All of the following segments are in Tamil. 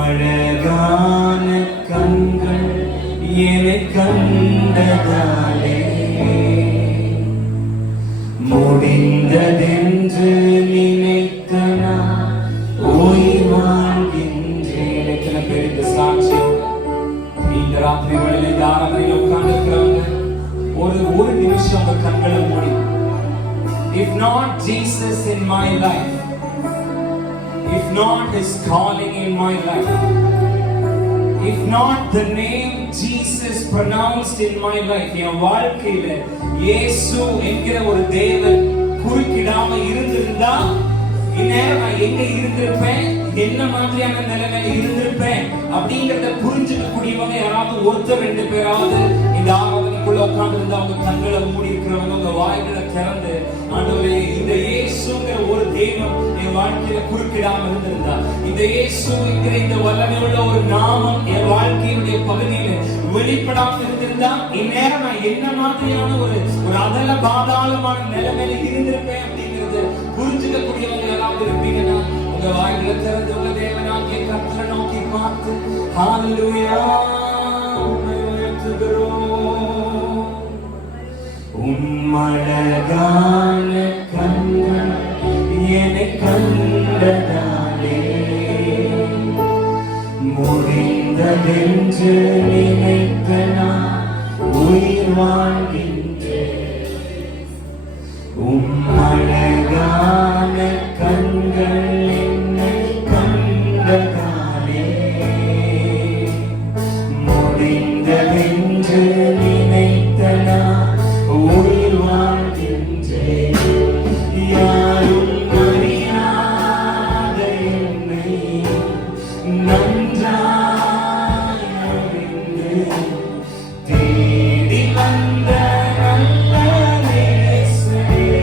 அழகான கண்கள் என்னை கண்டதாலே முடிந்ததென்று நினைத்த நான் ஓய்வாழ்கின்றேன். எத்தனை பேர் இந்த சாட்சியம் இந்த ராத்திரி வேளையில இந்த ஆராதனையில உட்கார்ந்திருக்கிறவங்க ஒரு நிமிஷம் உங்க கண்களை மூடி, if not Jesus in my life, if not His calling in my life, if not the name Jesus pronounced in my life, என் வாழ்க்கையில இயேசு என்கிற ஒரு தேவன் குறுக்கிடாம இருந்திருந்தா இந்நேரம் நான் எங்க இருந்திருப்பேன், என்ன மாதிரியான நிலைமையில இருந்திருப்பேன் அப்படிங்கறத புரிஞ்சுக்க கூடியவங்க யாராவது ஒருத்தர் ரெண்டு பேராவது இந்த ஆராதனைக்குள்ள உட்கார்ந்து இருந்தா அவங்க கண்களை மூடி இருக்கிறவங்க உங்க வாய்களை திறந்து, ஆண்டவரே இந்த இயேசுங்கிற ஒரு தெய்வம் என் வாழ்க்கையில குறுக்கிடாம இருந்திருந்தா, இந்த இயேசுங்கிற இந்த வல்லமை உள்ள ஒரு நாமம் என் வாழ்க்கையுடைய பகுதியில வெளிப்படாம இருந்திருந்தா இந்நேரம் நான் என்ன மாதிரியான ஒரு அதல பாதாளமான நிலைமையில இருந்திருப்பேன் அப்படிங்கறத புரிஞ்சுக்க கூடியவங்க யாராவது இருப்பீங்கன்னா உங்க வாய்களை திறந்து உங்க தேவனாகிய கர்த்தரை நோக்கி பார்த்து ஹalleluya உயர்த்துகிறோம். உம்மழகான கண்கள் என்னை கண்டதாலே முடிந்ததென்று நினைத்த நான் உயிர் வாழ்கின்றேன். உம்மழகான கண்கள் என்னை கண்டதாலே முடிந்ததென்று நினைத்த நான் உயிர் வாழ்கின்றேன். யாரும் அறியாத என்னை நன்றாய் அறிந்து தேடி வந்த நல்ல நேசரே,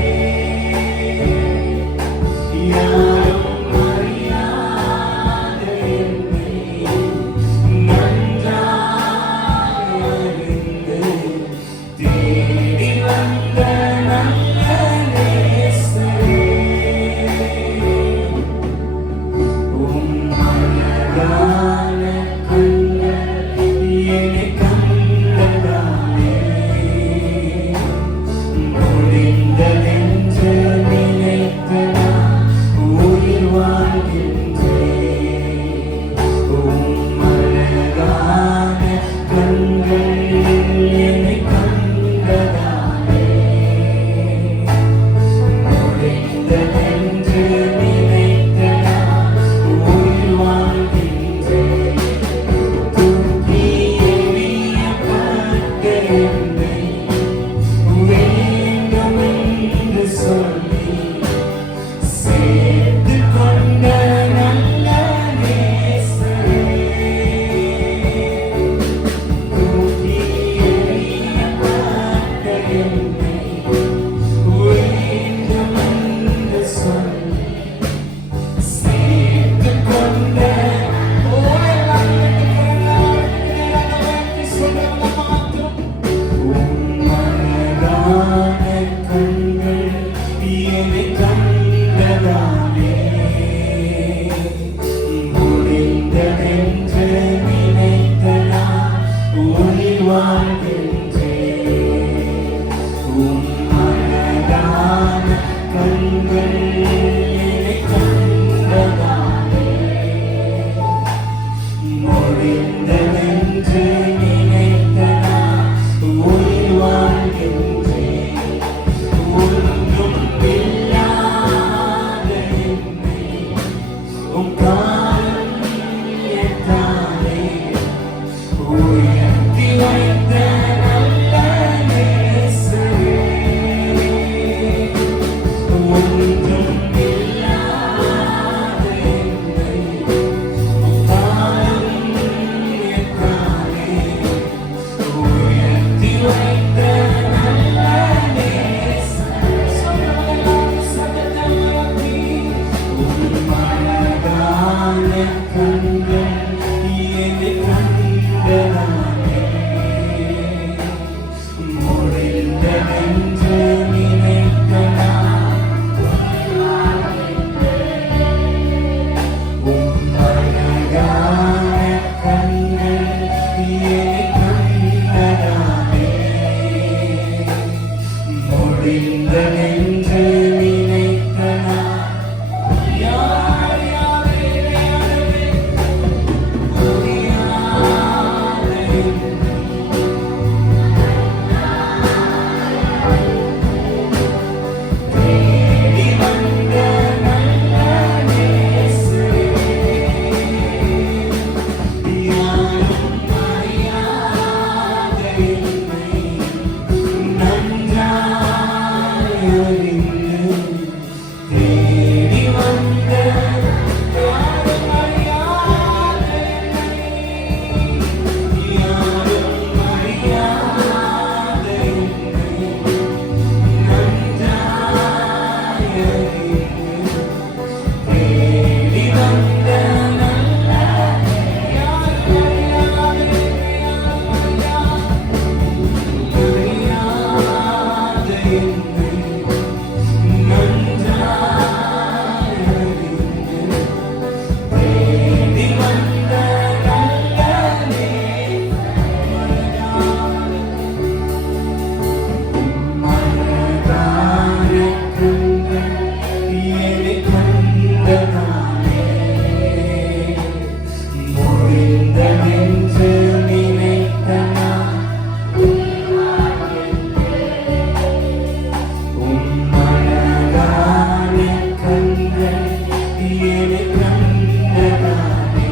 முடிந்ததென்று நினைத்த நான் யார் யாரையாடவே முடியாதே. தேடி வந்த நல்ல நேசரே, யாரும் அறியாத என்னை நன்றாய் அறிந்து தேடி வந்த யாரும் அறியாத என்னை, யாரும் அறியாத என்னை நன்றாய் அறிந்து தேடி வந்த நல்ல யாரும் அறியாத அறியாத என்னை நன்றாய் அறிந்து தேடி வந்த நல்ல மனதார கண்கள் என்னை கண்டதாலே முடிந்ததென்று நினைத்த நான் மனதார கண்கள் என்னை கண்டதாலே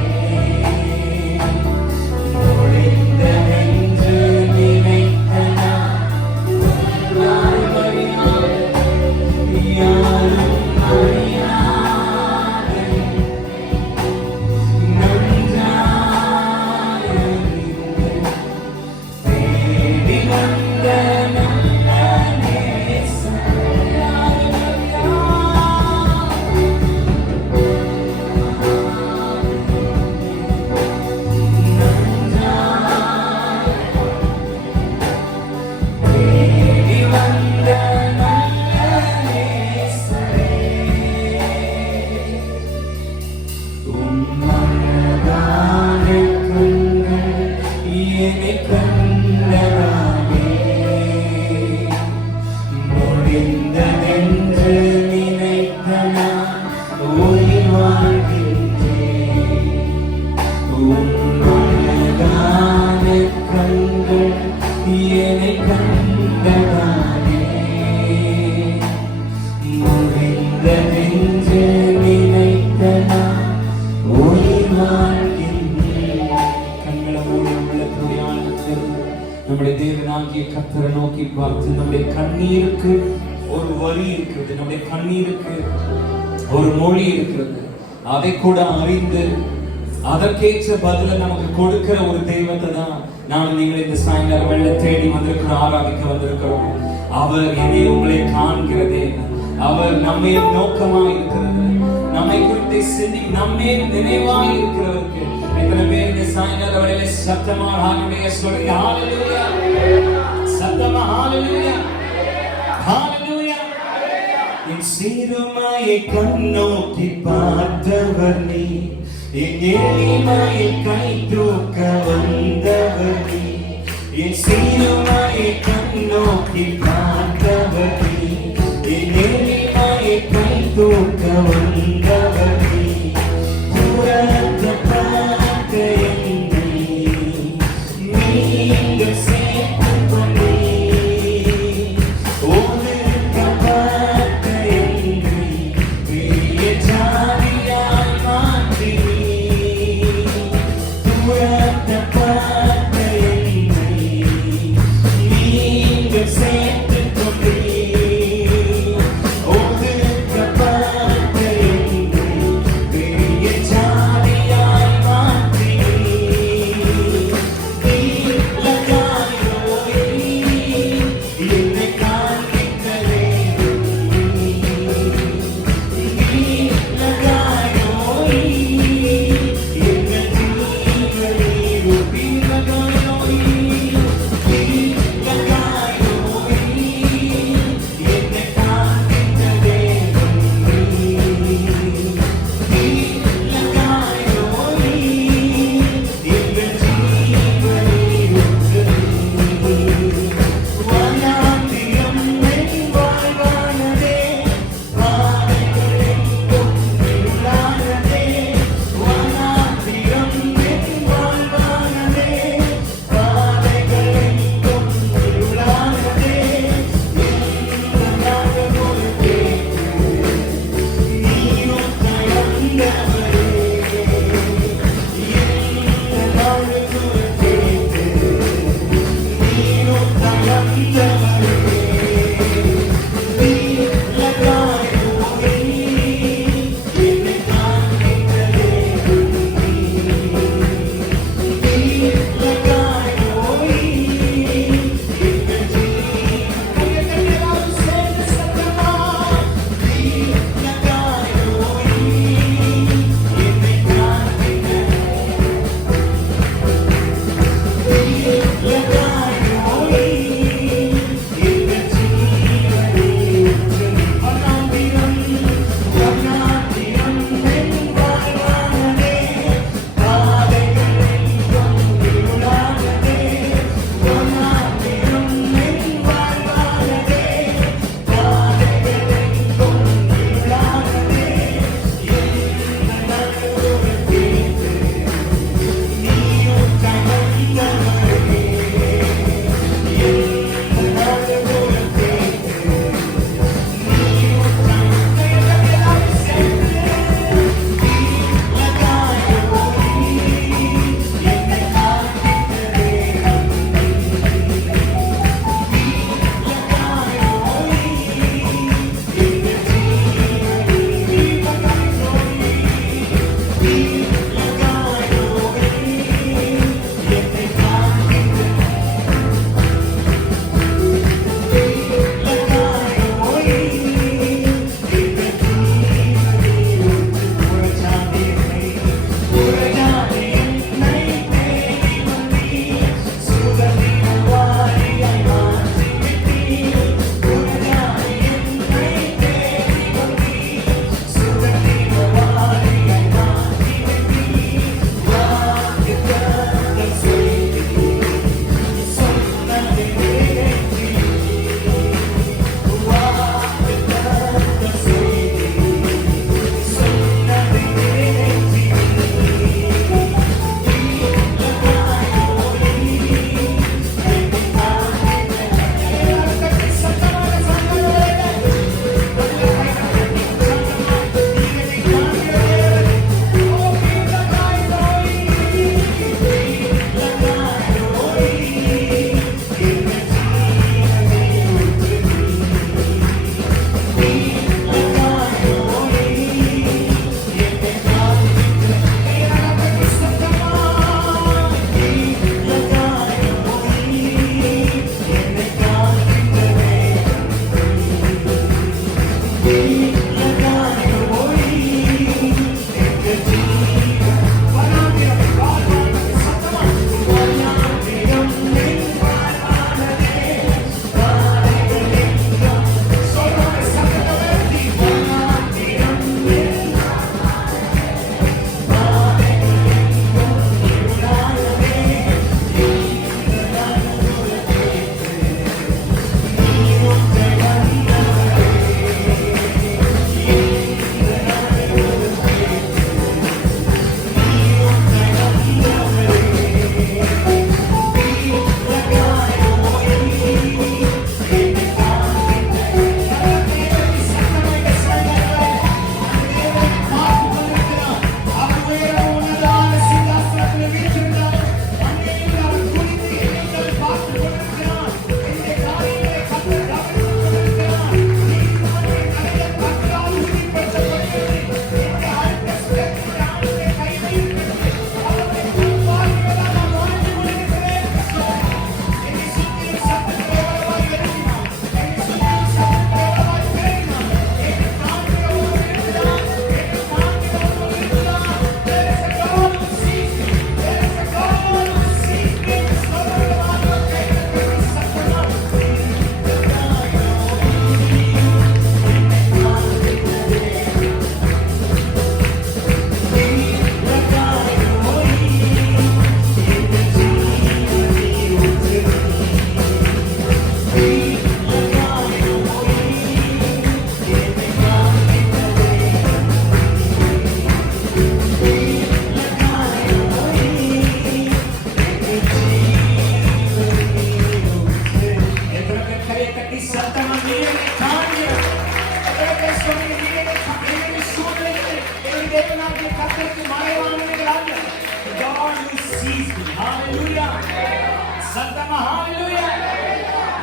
முடிந்ததென்று நினைத்த நான் யாரும் அறியாத நன்றாய் அறிந்து தேடி வந்த நல்ல நேசரே, தேடி வந்த நல்ல நேசரே, மனதார கண்கள் என்னை கண்டதாலே முடிந்ததென்று நினைத்த நான் உயிர் வாழ்கின்றேன். மனதார கண்கள் என்னை கண்டதாலே முடிந்ததென்று நினைத்த நான் உயிர் வாழ்கின்றேன். கண்களை மூடி உள்ளத்துடைய ஆழத்திலிருந்து நம்முடைய தேவனாகிய கர்த்தரை நோக்கி பார்த்து, நம்முடைய கண்ணீருக்கு ஒரு வரி இருக்கிறது, நம்முடைய கண்ணீருக்கு ஒரு மொழி இருக்கிறது. அதை கூட அறிந்து அதற்கேற்ற பதில நமக்கு கொடுக்கிற ஒரு தெய்வத்தை தான் நான் நீங்கள் இந்த சாயங்காலம் வெள்ள தேடி வந்திருக்கிறோம், ஆராதிக்க வந்திருக்கிறோம். அவர் என்னை உங்களை காண்கிற தேவன். அவர் நம்மை நோக்கமாய் இருக்கிறது, நம்மை குறித்து சிந்தி நம்மை நினைவாய் இருக்கிறவருக்கு எத்தனை பேர் இந்த சாயங்கால வேளையில சத்தமா ஹalleluya சொல்லி ஹalleluya, சத்தமா ஹalleluya, ஹalleluya. என் சிறுமையை கண்ணோக்கி பார்த்தவர் நீ, என் எளிமையை கை தூக்க வந்தவர் நீ. என் சிறுமையை கண்ணோக்கி பார்த்தவர் நீ, என் எளிமையை கை தூக்க வந்தவர் நீ. புறத்த பார்த்த என்னை நீங்கள் சேர்த்துக் கொண்டீர். ஒதுக்க பார்த்த என்னை பெரிய ஜாதியாய் மாற்றினீர். புறத்த பார்த்த என்னை நீங்கள் சேர்த்துக் கொண்டீர். ஒதுக்க பார்த்த என்னை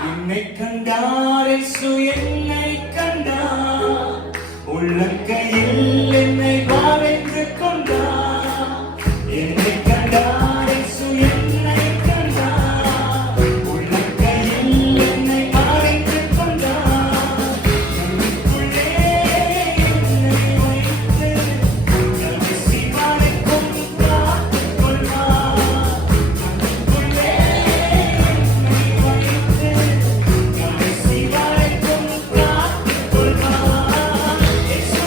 என்னை கண்டார் இயேசு என்னை கண்டார் உள்ளங்கையில் என்னை வரைந்து கொண்டார் என்னை கண்டார் இயேசு என்னை கண்டார் உள்ளங்கையில் என்னை வரைந்து கொண்டார் எனக்குள்ளே என்னை வைத்து கடைசி வரைக்கும் காத்துக் கொள்வார் எனக்குள்ளே என்னை வைத்து கடைசி வரைக்கும் காத்துக் கொள்வார் இயேசு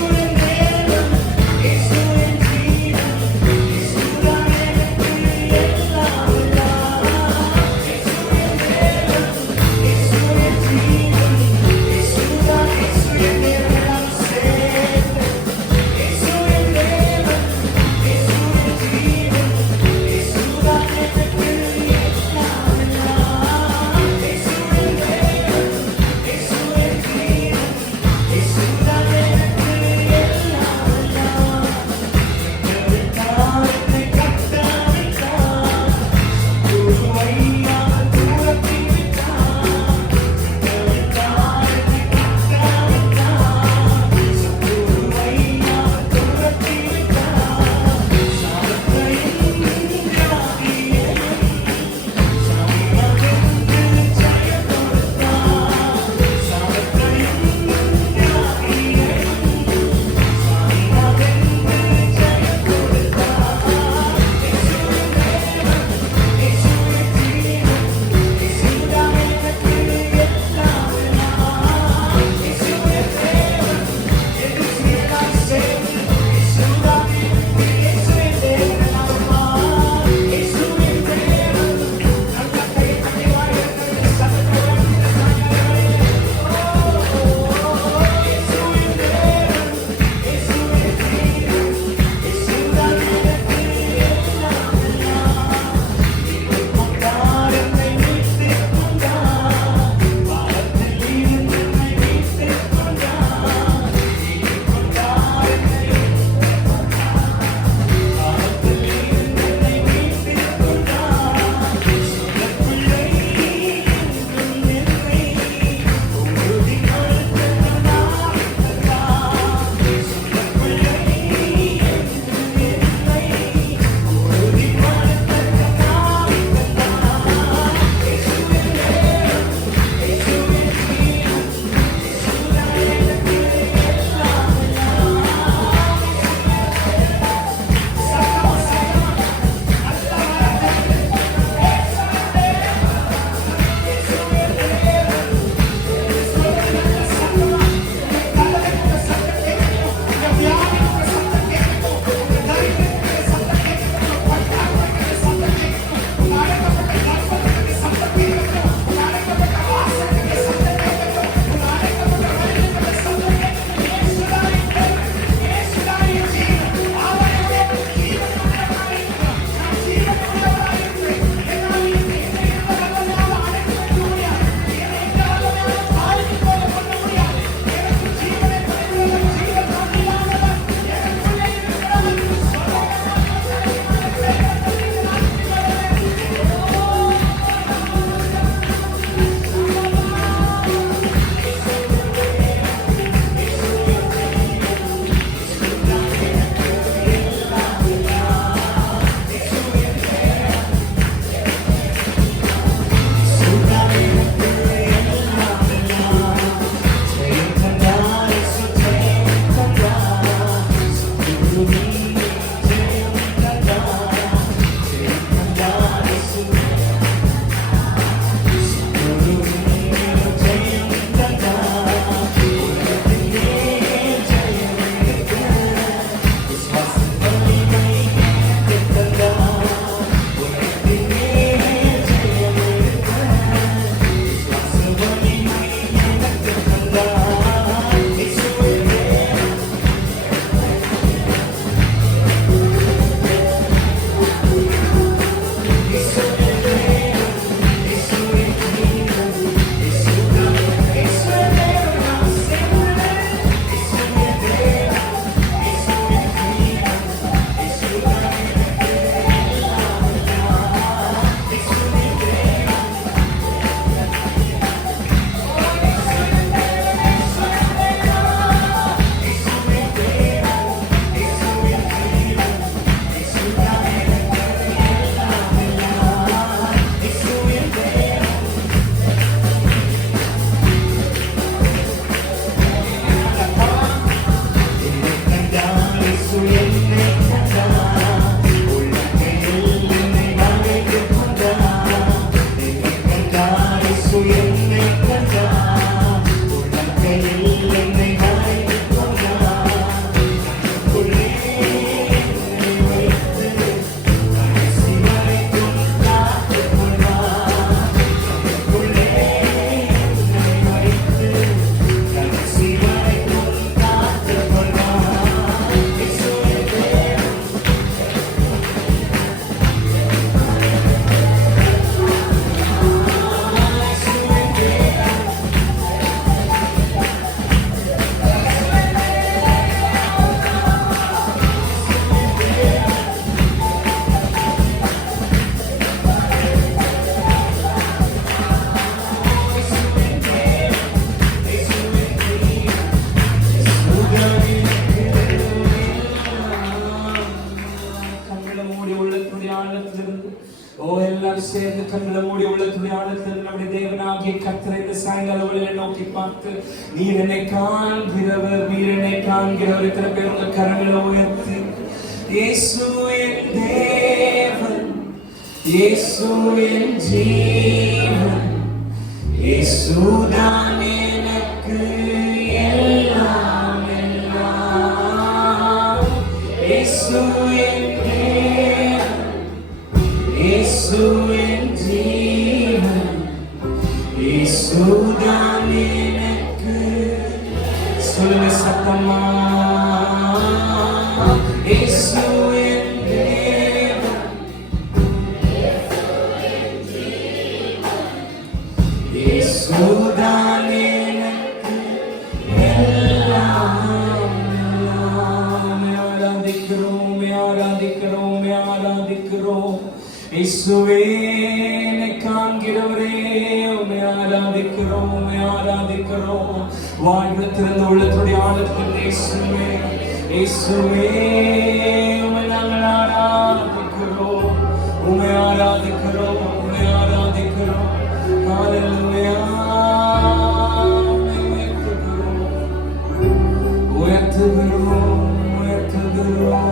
சேர்ந்து கண்களை மூடி உள்ளத்துடைய ஆழத்தில் நம்முடைய தேவனாகிய கர்த்தரை இந்த சாயங்கால வேளையில நோக்கி பார்த்து, நீர் என்னை காண்கிறவர், நீர் என்னை காண்கிறவர். இத்தனை பேர் உங்கள் கரங்களை உயர்த்தி, இயேசு என் தேவன், இயேசு என் ஜீவன், இயேசுதான் எனக்கு எல்லாம் எல்லாம். இயேசு என் தேவன், இயேசு என் ஜீவன், இயேசுதான் எனக்கு. சொல்லுங்க சத்தமா, இயேசு என் தேவன், இயேசுதான் எனக்கு எல்லாம் எல்லாம். ஆராதிக்கிறோம் ஆராதிக்கிறோம் ஆராதிக்கிறோம். இயேசுவே என்னை காண்கிறவரே, உம்மை ஆராதிக்கிறோம் உம்மை ஆராதிக்கிறோம். வாழ்வு திறந்த உள்ளத்துடைய ஆழத்தில் இயேசுவே, இயேசுவே உம்மை நாங்கள் ஆராதிக்கிறோம், உம்மை ஆராதிக்கிறோம் உம்மை ஆராதிக்கிறோம். ஹல்லேலூயா. உயர்த்துகிறோம் உயர்த்துகிறோம்.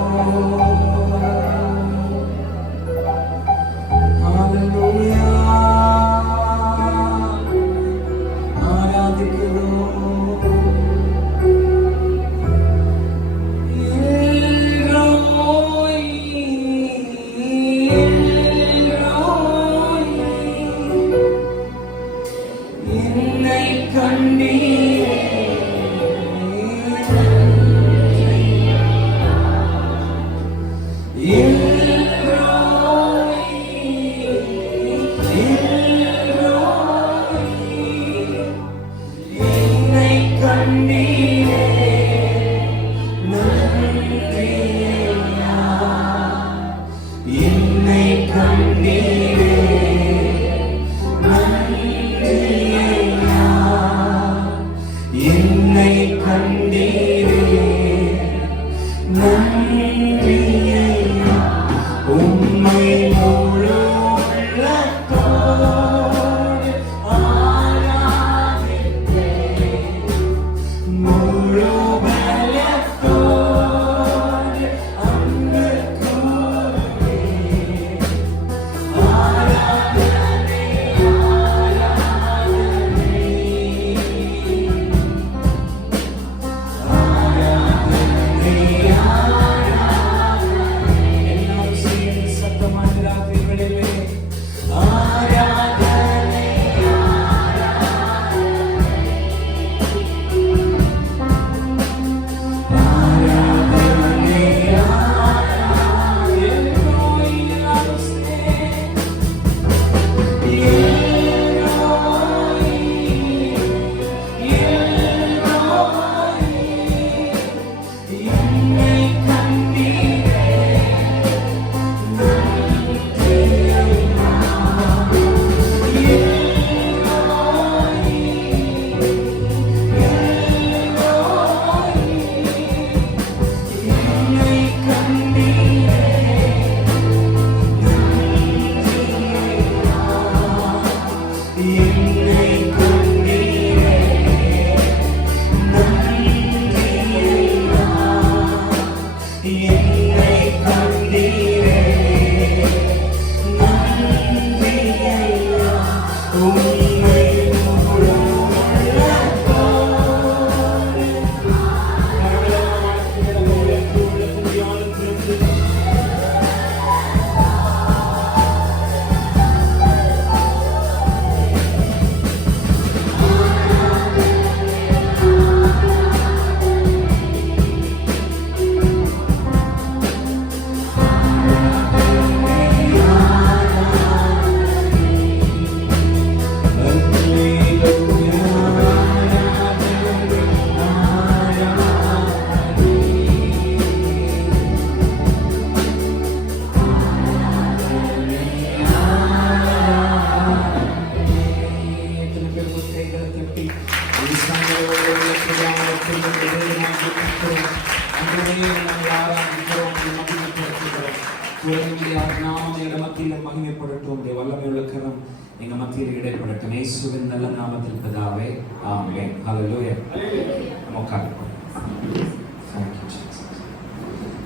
மகிமைப்படட்டும். வல்லமையுள்ள கரம் எங்க மத்தியில் இடைப்படட்டும். இயேசுவின் நல்ல நாமத்தில் பிதாவே, ஆமென். ஹல்லேலூயா.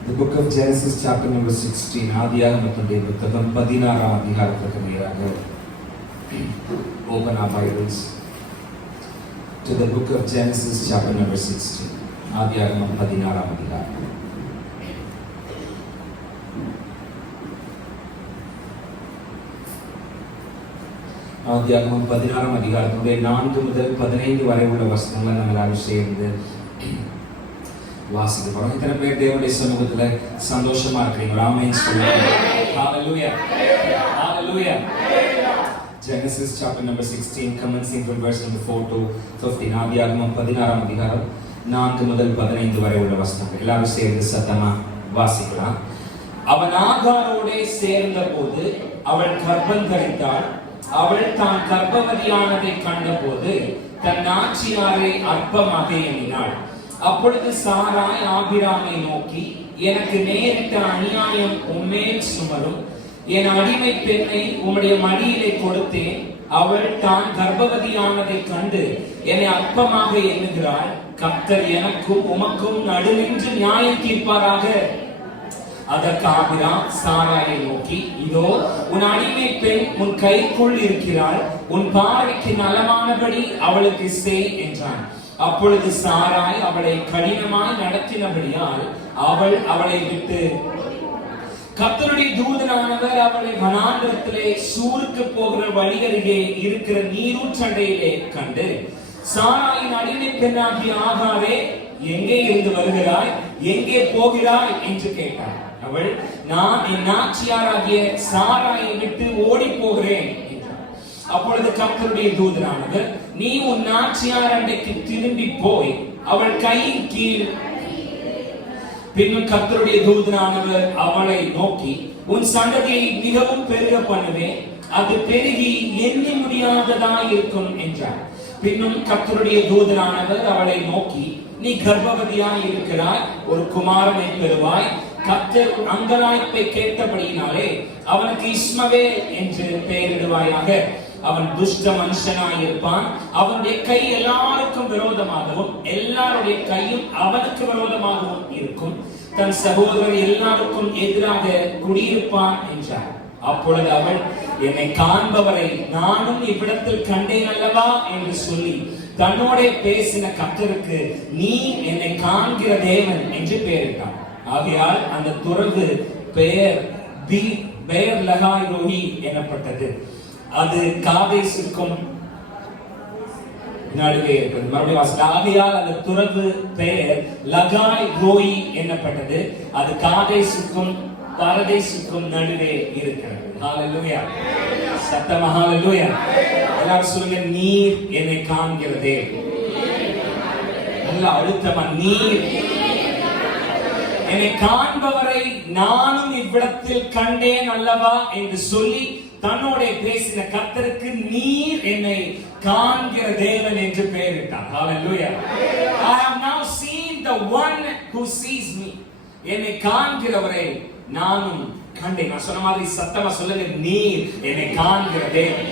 The book of Genesis chapter number 16. ஆதியாகமத்தினுடைய புத்தகம் 16ஆம் அதிகாரத்துக்கு நேராக open our Bibles to the book of Genesis chapter number 16. ஆதியாகமம் 16ஆம் அதிகாரம். ஆதியாகமம் 16ஆம் அதிகாரத்தினுடைய 4 முதல் 15 வரை உள்ள வசனங்களை நம்மளால சேர்ந்து வாசிக்க போறோம். இத்தனை பேர் தேவனுடைய சமூகத்துல சந்தோஷமா இருக்கீங்க? ஆமென் சொல்லுங்க. ஹalleluya. Hallelujah. Genesis chapter number 16 commencing from verse number 4 to 15. ஆதியாகமம் 16ஆம் அதிகாரம் 4 முதல் 15 வரை உள்ள வசனங்கள் எல்லாரும் சேர்ந்து சத்தமா வாசிக்கலாம். அவன் ஆகாரோடே சேர்ந்த போது அவள் கர்ப்பம் தரித்தாள். அவள் தான் கர்ப்பவதியானதை கண்டபோது தன் நாச்சியாரை அற்பமாக எண்ணினாள். அப்பொழுது சாராய் ஆபிராமை நோக்கி, எனக்கு நேரிட்ட அநியாயம் உம்மேல் சுமரும். என் அடிமை பெண்ணை உம்முடைய மடியிலே கொடுத்தேன். அவள் தான் கர்ப்பவதியானதை கண்டு என்னை அற்பமாக எண்ணுகிறாள். கர்த்தர் எனக்கும் உமக்கும் நடுநின்று நியாயம் தீர்ப்பாராக. அதற்கு ஆபிராம் சாராயை நோக்கி, இதோ உன் அடிமை பெண் உன் கைக்குள் இருக்கிறாள். உன் பார்வைக்கு நலமானபடி அவளுக்கு செய் என்றான். அப்பொழுது சாராய் அவளை கடினமாய் நடத்தினபடியால் அவள் அவளை விட்டு, கர்த்தருடைய தூதனானவர் அவளை வனாந்திரத்திலே சூருக்கு போகிற வழியருகே இருக்கிற நீரூற்றண்டையிலே கண்டு, சாராயின் அடிமை பெண்ணாகிய ஆகாரே, எங்கே இருந்து வருகிறாய், எங்கே போகிறாய் என்று கேட்டார். அவள், நான் என் நாச்சியாராகிய சாராயை விட்டு ஓடி போகிறேன் என்றார். அப்பொழுது கர்த்தருடைய தூதனானவர், நீ உன் நாச்சியார் அண்டைக்கு திரும்பி போய் அவள் கையின் கீழ். பின்னும் கர்த்தருடைய தூதனானவர் அவளை நோக்கி, உன் சந்ததியை மிகவும் பெருக பண்ணுவேன், அது பெருகி எண்ணி முடியாததாய் இருக்கும் என்றார். பின்னும் கர்த்தருடைய தூதனானவர் அவளை நோக்கி, நீ கர்ப்பவதியாய் இருக்கிறாய், ஒரு குமாரனை பெறுவாய். கர்த்தர் அங்கலாய்ப்பை கேட்டபடியினாலே அவனுக்கு இஸ்மவேல் என்று பெயரிடுவாயாக. அவன் துஷ்ட மனுஷனாய் இருப்பான். அவனுடைய கை எல்லாருக்கும் விரோதமாகவும் எல்லாருடைய கையும் அவனுக்கு விரோதமாகவும் இருக்கும். தன் சகோதரர் எல்லாருக்கும் எதிராக குடியிருப்பான் என்றார். அப்பொழுது அவள், என்னை காண்பவரை நானும் இவ்விடத்தில் கண்டேன் அல்லவா என்று சொல்லி தன்னோட பேசின கர்த்தருக்கு, நீ என்னை காண்கிற தேவன் என்று பெயரிட்டான். ஆகையால் அந்த துறவு பெயர் பெயர் லகாய் ரோஹி எனப்பட்டது. அது காதேசுக்கும் நடுவே இருக்கிறது. மறுபடியும் வாசிக்கலாம். ஆகையால் அந்த துறவு பெயர் லகாய் ரோஹி எனப்பட்டது. அது காதேசுக்கும் பரதேசுக்கும் நடுவே இருக்கிறது. ஹalleluya. சத்தமா ஹalleluya. எல்லாரும் சொல்லுங்க, நீர் என்னை காண்கிறதே. நல்ல அழுத்தமா, நீர் என்னை காண்பவரை நானும் இவ்விடத்தில் கண்டேன் அல்லவா என்று சொல்லி தன்னோட பேசின கர்த்தருக்கு, நீர் என்னை காண்கிற தேவன் என்று பெயரிட்டார். ஹalleluya. I have now seen the one who sees me. என்னை காண்கிறவரை நானும் கண்டேன். நான் சொன்ன மாதிரி சத்தமா சொல்லுங்க, நீர் என்னை காண்கிற தேவன்.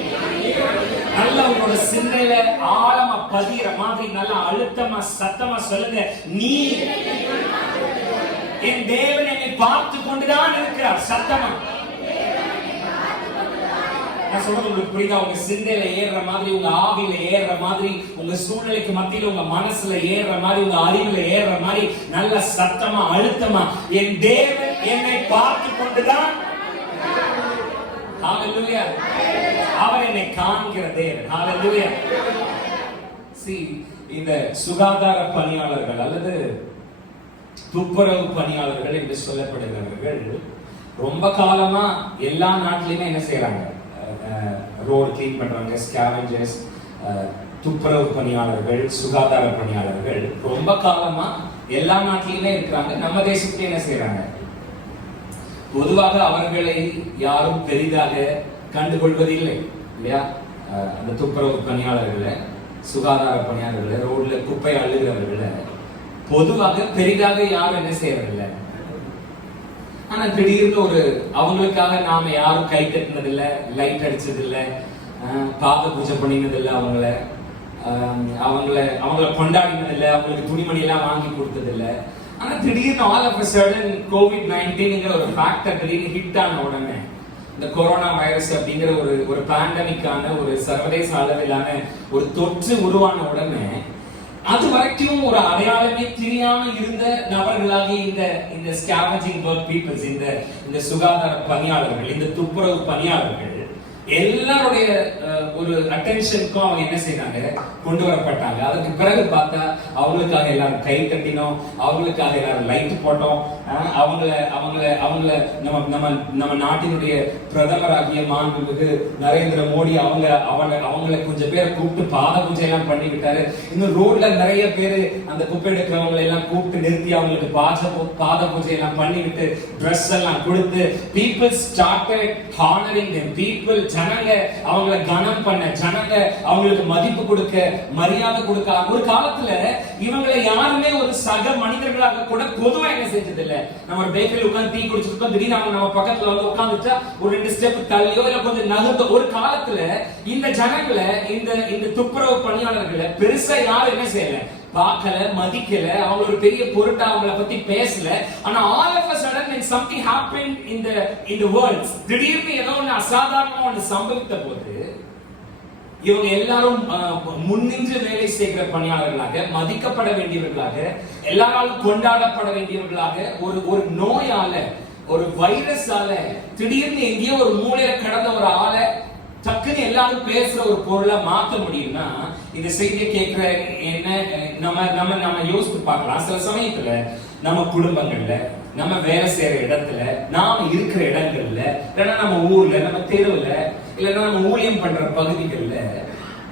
நல்ல உங்களோட சிந்தையில ஆழமா பதிகிற மாதிரி நல்ல அழுத்தமா சத்தமா சொல்லுங்க, நீர் என் தேவன் என்னை பார்த்து கொண்டுதான் இருக்கிறார். சத்தமா நான் சொல்றது உங்களுக்கு புரியுதா? உங்க சிந்தையில ஏறுற மாதிரி, உங்க ஆவியில ஏறுற மாதிரி, உங்க சூழ்நிலைக்கு மத்தியில உங்க மனசுல ஏறுற மாதிரி, உங்க அறிவுல ஏறுற மாதிரி நல்ல சத்தமா அழுத்தமா, என் தேவன் என்னை பார்த்து கொண்டுதான். ஹalleluya. அவர் என்னை காண்கிற தேவன். ஹalleluya. இந்த சுகாதார பணியாளர்கள் அல்லது துப்புரவு பணியாளர்கள் என்று சொல்லப்படுகிறவர்கள் ரொம்ப காலமா எல்லா நாட்டிலுமே என்ன செய்யறாங்க? ரோடு கிளீன் பண்றாங்க, ஸ்கேவெஞ்சர்ஸ், துப்புரவு பணியாளர்கள், சுகாதார பணியாளர்கள் ரொம்ப காலமா எல்லா நாட்டிலுமே இருக்கிறாங்க. நம்ம தேசத்துக்கு என்ன செய்யறாங்க? பொதுவாக அவர்களை யாரும் பெரிதாக கண்டுகொள்வதில்லை இல்லையா? அந்த துப்புரவு பணியாளர்களை, சுகாதார பணியாளர்களை, ரோட்ல குப்பை அள்ளுகிறவர்களை பொதுவாக பெரிதாக யாரும் என்ன செய்யறதில்லை. ஆனா திடீர்னு ஒரு அவங்களுக்காக நாம யாரும் கை தட்டினது இல்ல, லைட் அடிச்சது இல்ல, பாத பூஜை பண்ணினது இல்ல, அவங்கள கொண்டாடினது இல்ல, அவங்களுக்கு துணிமணி எல்லாம் வாங்கி கொடுத்தது இல்ல. ஆனா திடீர்னு ஆல் ஆஃப் a sudden COVID-19ங்கிற ஒரு ஃபேக்டர் திடீர்னு ஹிட் ஆன உடனே, இந்த கொரோனா வைரஸ் அப்படிங்கிற ஒரு பேண்டமிக்கான ஒரு சர்வதேச அளவிலான ஒரு தொற்று உருவான உடனே, அது வரைக்கும் ஒரு அடையாளமே தெரியாம இருந்த நபர்களாகி இந்த ஸ்கேவெஞ்சிங் ஒர்க் பீப்பிள்ஸ், இந்த சுகாதார பணியாளர்கள், இந்த துப்புரவு பணியாளர்கள் எல்லாருடைய ஒரு அட்டென்ஷனுக்கும் அவங்க என்ன செய்யறாங்க, கொண்டு வரப்பட்டாங்க. அதுக்கு பிறகு பார்த்தா அவங்களுக்காக எல்லாரும் கை தட்டினோம், அவங்களுக்காக எல்லாரும் லைட் போட்டோம், நம்ம நாட்டினுடைய பிரதமராகிய மாண்புமிகு நரேந்திர மோடி அவங்களை கொஞ்சம் பேர் கூப்பிட்டு பாத பூஜை எல்லாம் பண்ணி விட்டாரு. இன்னும் ரோட்ல நிறைய பேரு அந்த குப்பை எடுக்கிறவங்களை எல்லாம் கூப்பிட்டு நிறுத்தி அவங்களுக்கு பாத பூஜை எல்லாம் பண்ணிவிட்டு ட்ரெஸ் எல்லாம் கொடுத்து people started honoring them. people ஜனங்க அவங்களை கனம் பண்ண, ஜனங்க அவங்களுக்கு மதிப்பு கொடுக்க, மரியாதை கொடுக்க. ஒரு காலத்துல இவங்களை யாருமே ஒரு சக மனிதர்களாக கூட பொதுவா என்ன செஞ்சது இல்ல. நம்ம ஒரு பேக்கரியில் உட்கார்ந்து டீ குடிச்சிருக்கோம், திடீர்னு நம்ம பக்கத்துல வந்து உட்கார்ந்துட்டா ஒரு 2 ஸ்டெப் தள்ளியோ இல்ல கொஞ்சம் நகர்ந்த. ஒரு காலத்துல இந்த ஜனங்களை, இந்த துப்புரவு பணியாளர்களை பெருசா யாரும் என்ன செய்யல, பார்க்கல, மதிக்கல, அவங்க ஒரு பெரிய பொருட்டா அவங்கள பத்தி பேசல. ஆனா all of a sudden when something happened in the world, திடீர்னு ஏதோ ஒன்று அசாதாரணமா ஒன்று சம்பவித்த போது இவங்க எல்லாரும் முன்னின்று வேலை செய்கிற பணியாளர்களாக, மதிக்கப்பட வேண்டியவர்களாக, எல்லாராலும் கொண்டாடப்பட வேண்டியவர்களாக, ஒரு நோயால, ஒரு வைரஸால திடீர்னு எங்கேயோ ஒரு மூலையில கடந்த ஒரு ஆளை டக்குன்னு எல்லாரும் பேசுற ஒரு பொருளை மாத்த முடியும்னா, இந்த செய்தியை கேட்கிற என்ன நம்ம யோசித்து பார்க்கலாம். சில சமயத்துல நம்ம குடும்பங்கள்ல, நம்ம வேலை செய்யற இடத்துல, நாம இருக்கிற இடங்கள்ல, இல்லைன்னா நம்ம ஊர்ல, நம்ம தெருவுல, இல்லைன்னா நம்ம ஊழியம் பண்ற பகுதிகள்ல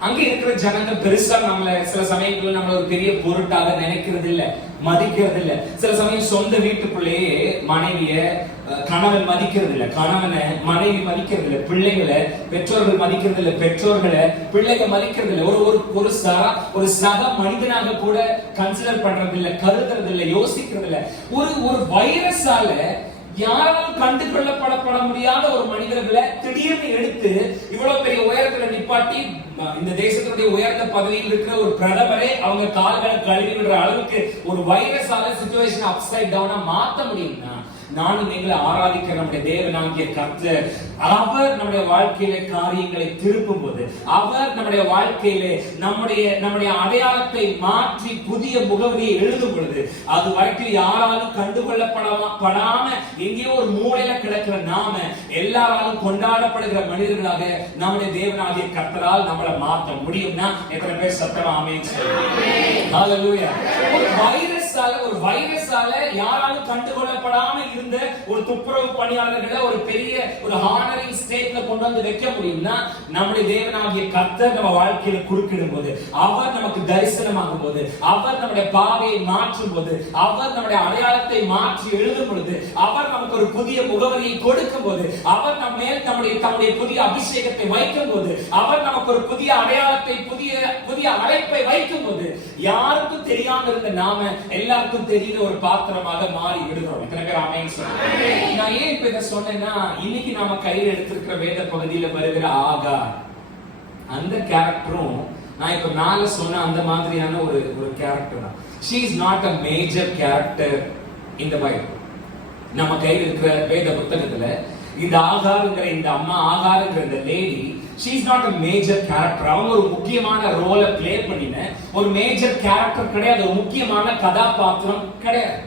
அங்க இருக்கிற ஜனங்க பெருசா நம்மள சில சமயங்கள்ல நம்மள ஒரு பெரிய பொருட்டாக நினைக்கிறது இல்ல, மதிக்கிறது இல்ல. சில சமயம் சொந்த வீட்டுக்குள்ளேயே மனைவிய கணவன் மதிக்கிறது இல்ல, கணவனை மனைவி மதிக்கிறது இல்ல, பிள்ளைகளை பெற்றோர்கள் மதிக்கிறது இல்ல, பெற்றோர்களை பிள்ளைகள் மதிக்கிறது இல்ல, ஒரு சக மனிதனாக கூட கன்சிடர் பண்றது இல்ல, கருதுறது இல்ல, யோசிக்கிறது இல்ல. ஒரு வைரஸால யாராலும் கண்டு கொள்ளப்பட முடியாத ஒரு மனிதர்களை திடீர்னு எடுத்து இவ்வளவு பெரிய உயரத்துல நிப்பாட்டி, இந்த தேசத்துடைய உயர்ந்த பதவியில் இருக்கிற ஒரு பிரதமரே அவங்க கால்களை கழுவி விடுற அளவுக்கு ஒரு வைரஸால சிச்சுவேஷன் அப்சைட் டவுனா மாத்த முடியும்னா, நானும் எங்களை ஆராதிக்கிற நம்முடைய தேவனாகிய கர்த்தர் அவர் நம்முடைய வாழ்க்கையில காரியங்களை திருப்பும் போது, அவர் நம்முடைய வாழ்க்கையில நம்முடைய அடையாளத்தை மாற்றி புதிய முகவரியை எழுதும் பொழுது, அது வரைக்கும் யாராலும் கண்டுகொள்ளப்படாம எங்கேயோ ஒரு மூலையில கிடக்கிற நாம எல்லாராலும் கொண்டாடப்படுகிற மனிதர்களாக நம்முடைய தேவனாகிய கர்த்தரால் நம்மளை மாற்ற முடியும்னா எத்தனை பேர் சத்தமா ஆமென் சொல்லுங்க. ஹalleluya. ஒரு வைரஸால யாராலும் கண்டுகொள்ளப்படாம இருந்த ஒரு துப்புரவு பணியாளர்களை ஒரு பெரிய ஒரு ஹானரிங் ஸ்டேட்ல கொண்டு வந்து வைக்க முடியும்னா, நம்முடைய தேவனாகிய கர்த்தர் நம்ம வாழ்க்கையில குறுக்கிடும் போது, அவர் நமக்கு தரிசனமாகும் போது, அவர் நம்முடைய பாதையை மாற்றும் போது, அவர் நம்முடைய அடையாளத்தை மாற்றி எழுதும் பொழுது, அவர் நமக்கு ஒரு புதிய முகவரியை கொடுக்கும் போது, அவர் நம்ம மேல் தம்முடைய புதிய அபிஷேகத்தை வைக்கும் போது, அவர் நமக்கு ஒரு புதிய அடையாளத்தை, புதிய அழைப்பை வைக்கும் போது, யாருக்கும் தெரியாம இருந்த நாம எல்லாருக்கும் தெரியுற ஒரு பாத்திரமாக மாறி விடுகிறோம். நான் ஏன் இப்ப இதை சொன்னேன்னா, இன்னைக்கு நாம கையில் எடுத்திருக்கிற வேத பகுதியில வருகிற ஆகார், அந்த கேரக்டரும் நான் இப்ப மேல சொன்ன அந்த மாதிரியான ஒரு கேரக்டர் தான். She is not a major character in the Bible. நம்ம கையில் இருக்கிற வேத புத்தகத்துல இந்த ஆகார்ங்கிற இந்த அம்மா, ஆகார்ங்கிற இந்த lady, she is not a major character. அவங்க ஒரு முக்கியமான ரோலை ப்ளே பண்ணின ஒரு மேஜர் கேரக்டர் கிடையாது, ஒரு முக்கியமான கதாபாத்திரம் கிடையாது.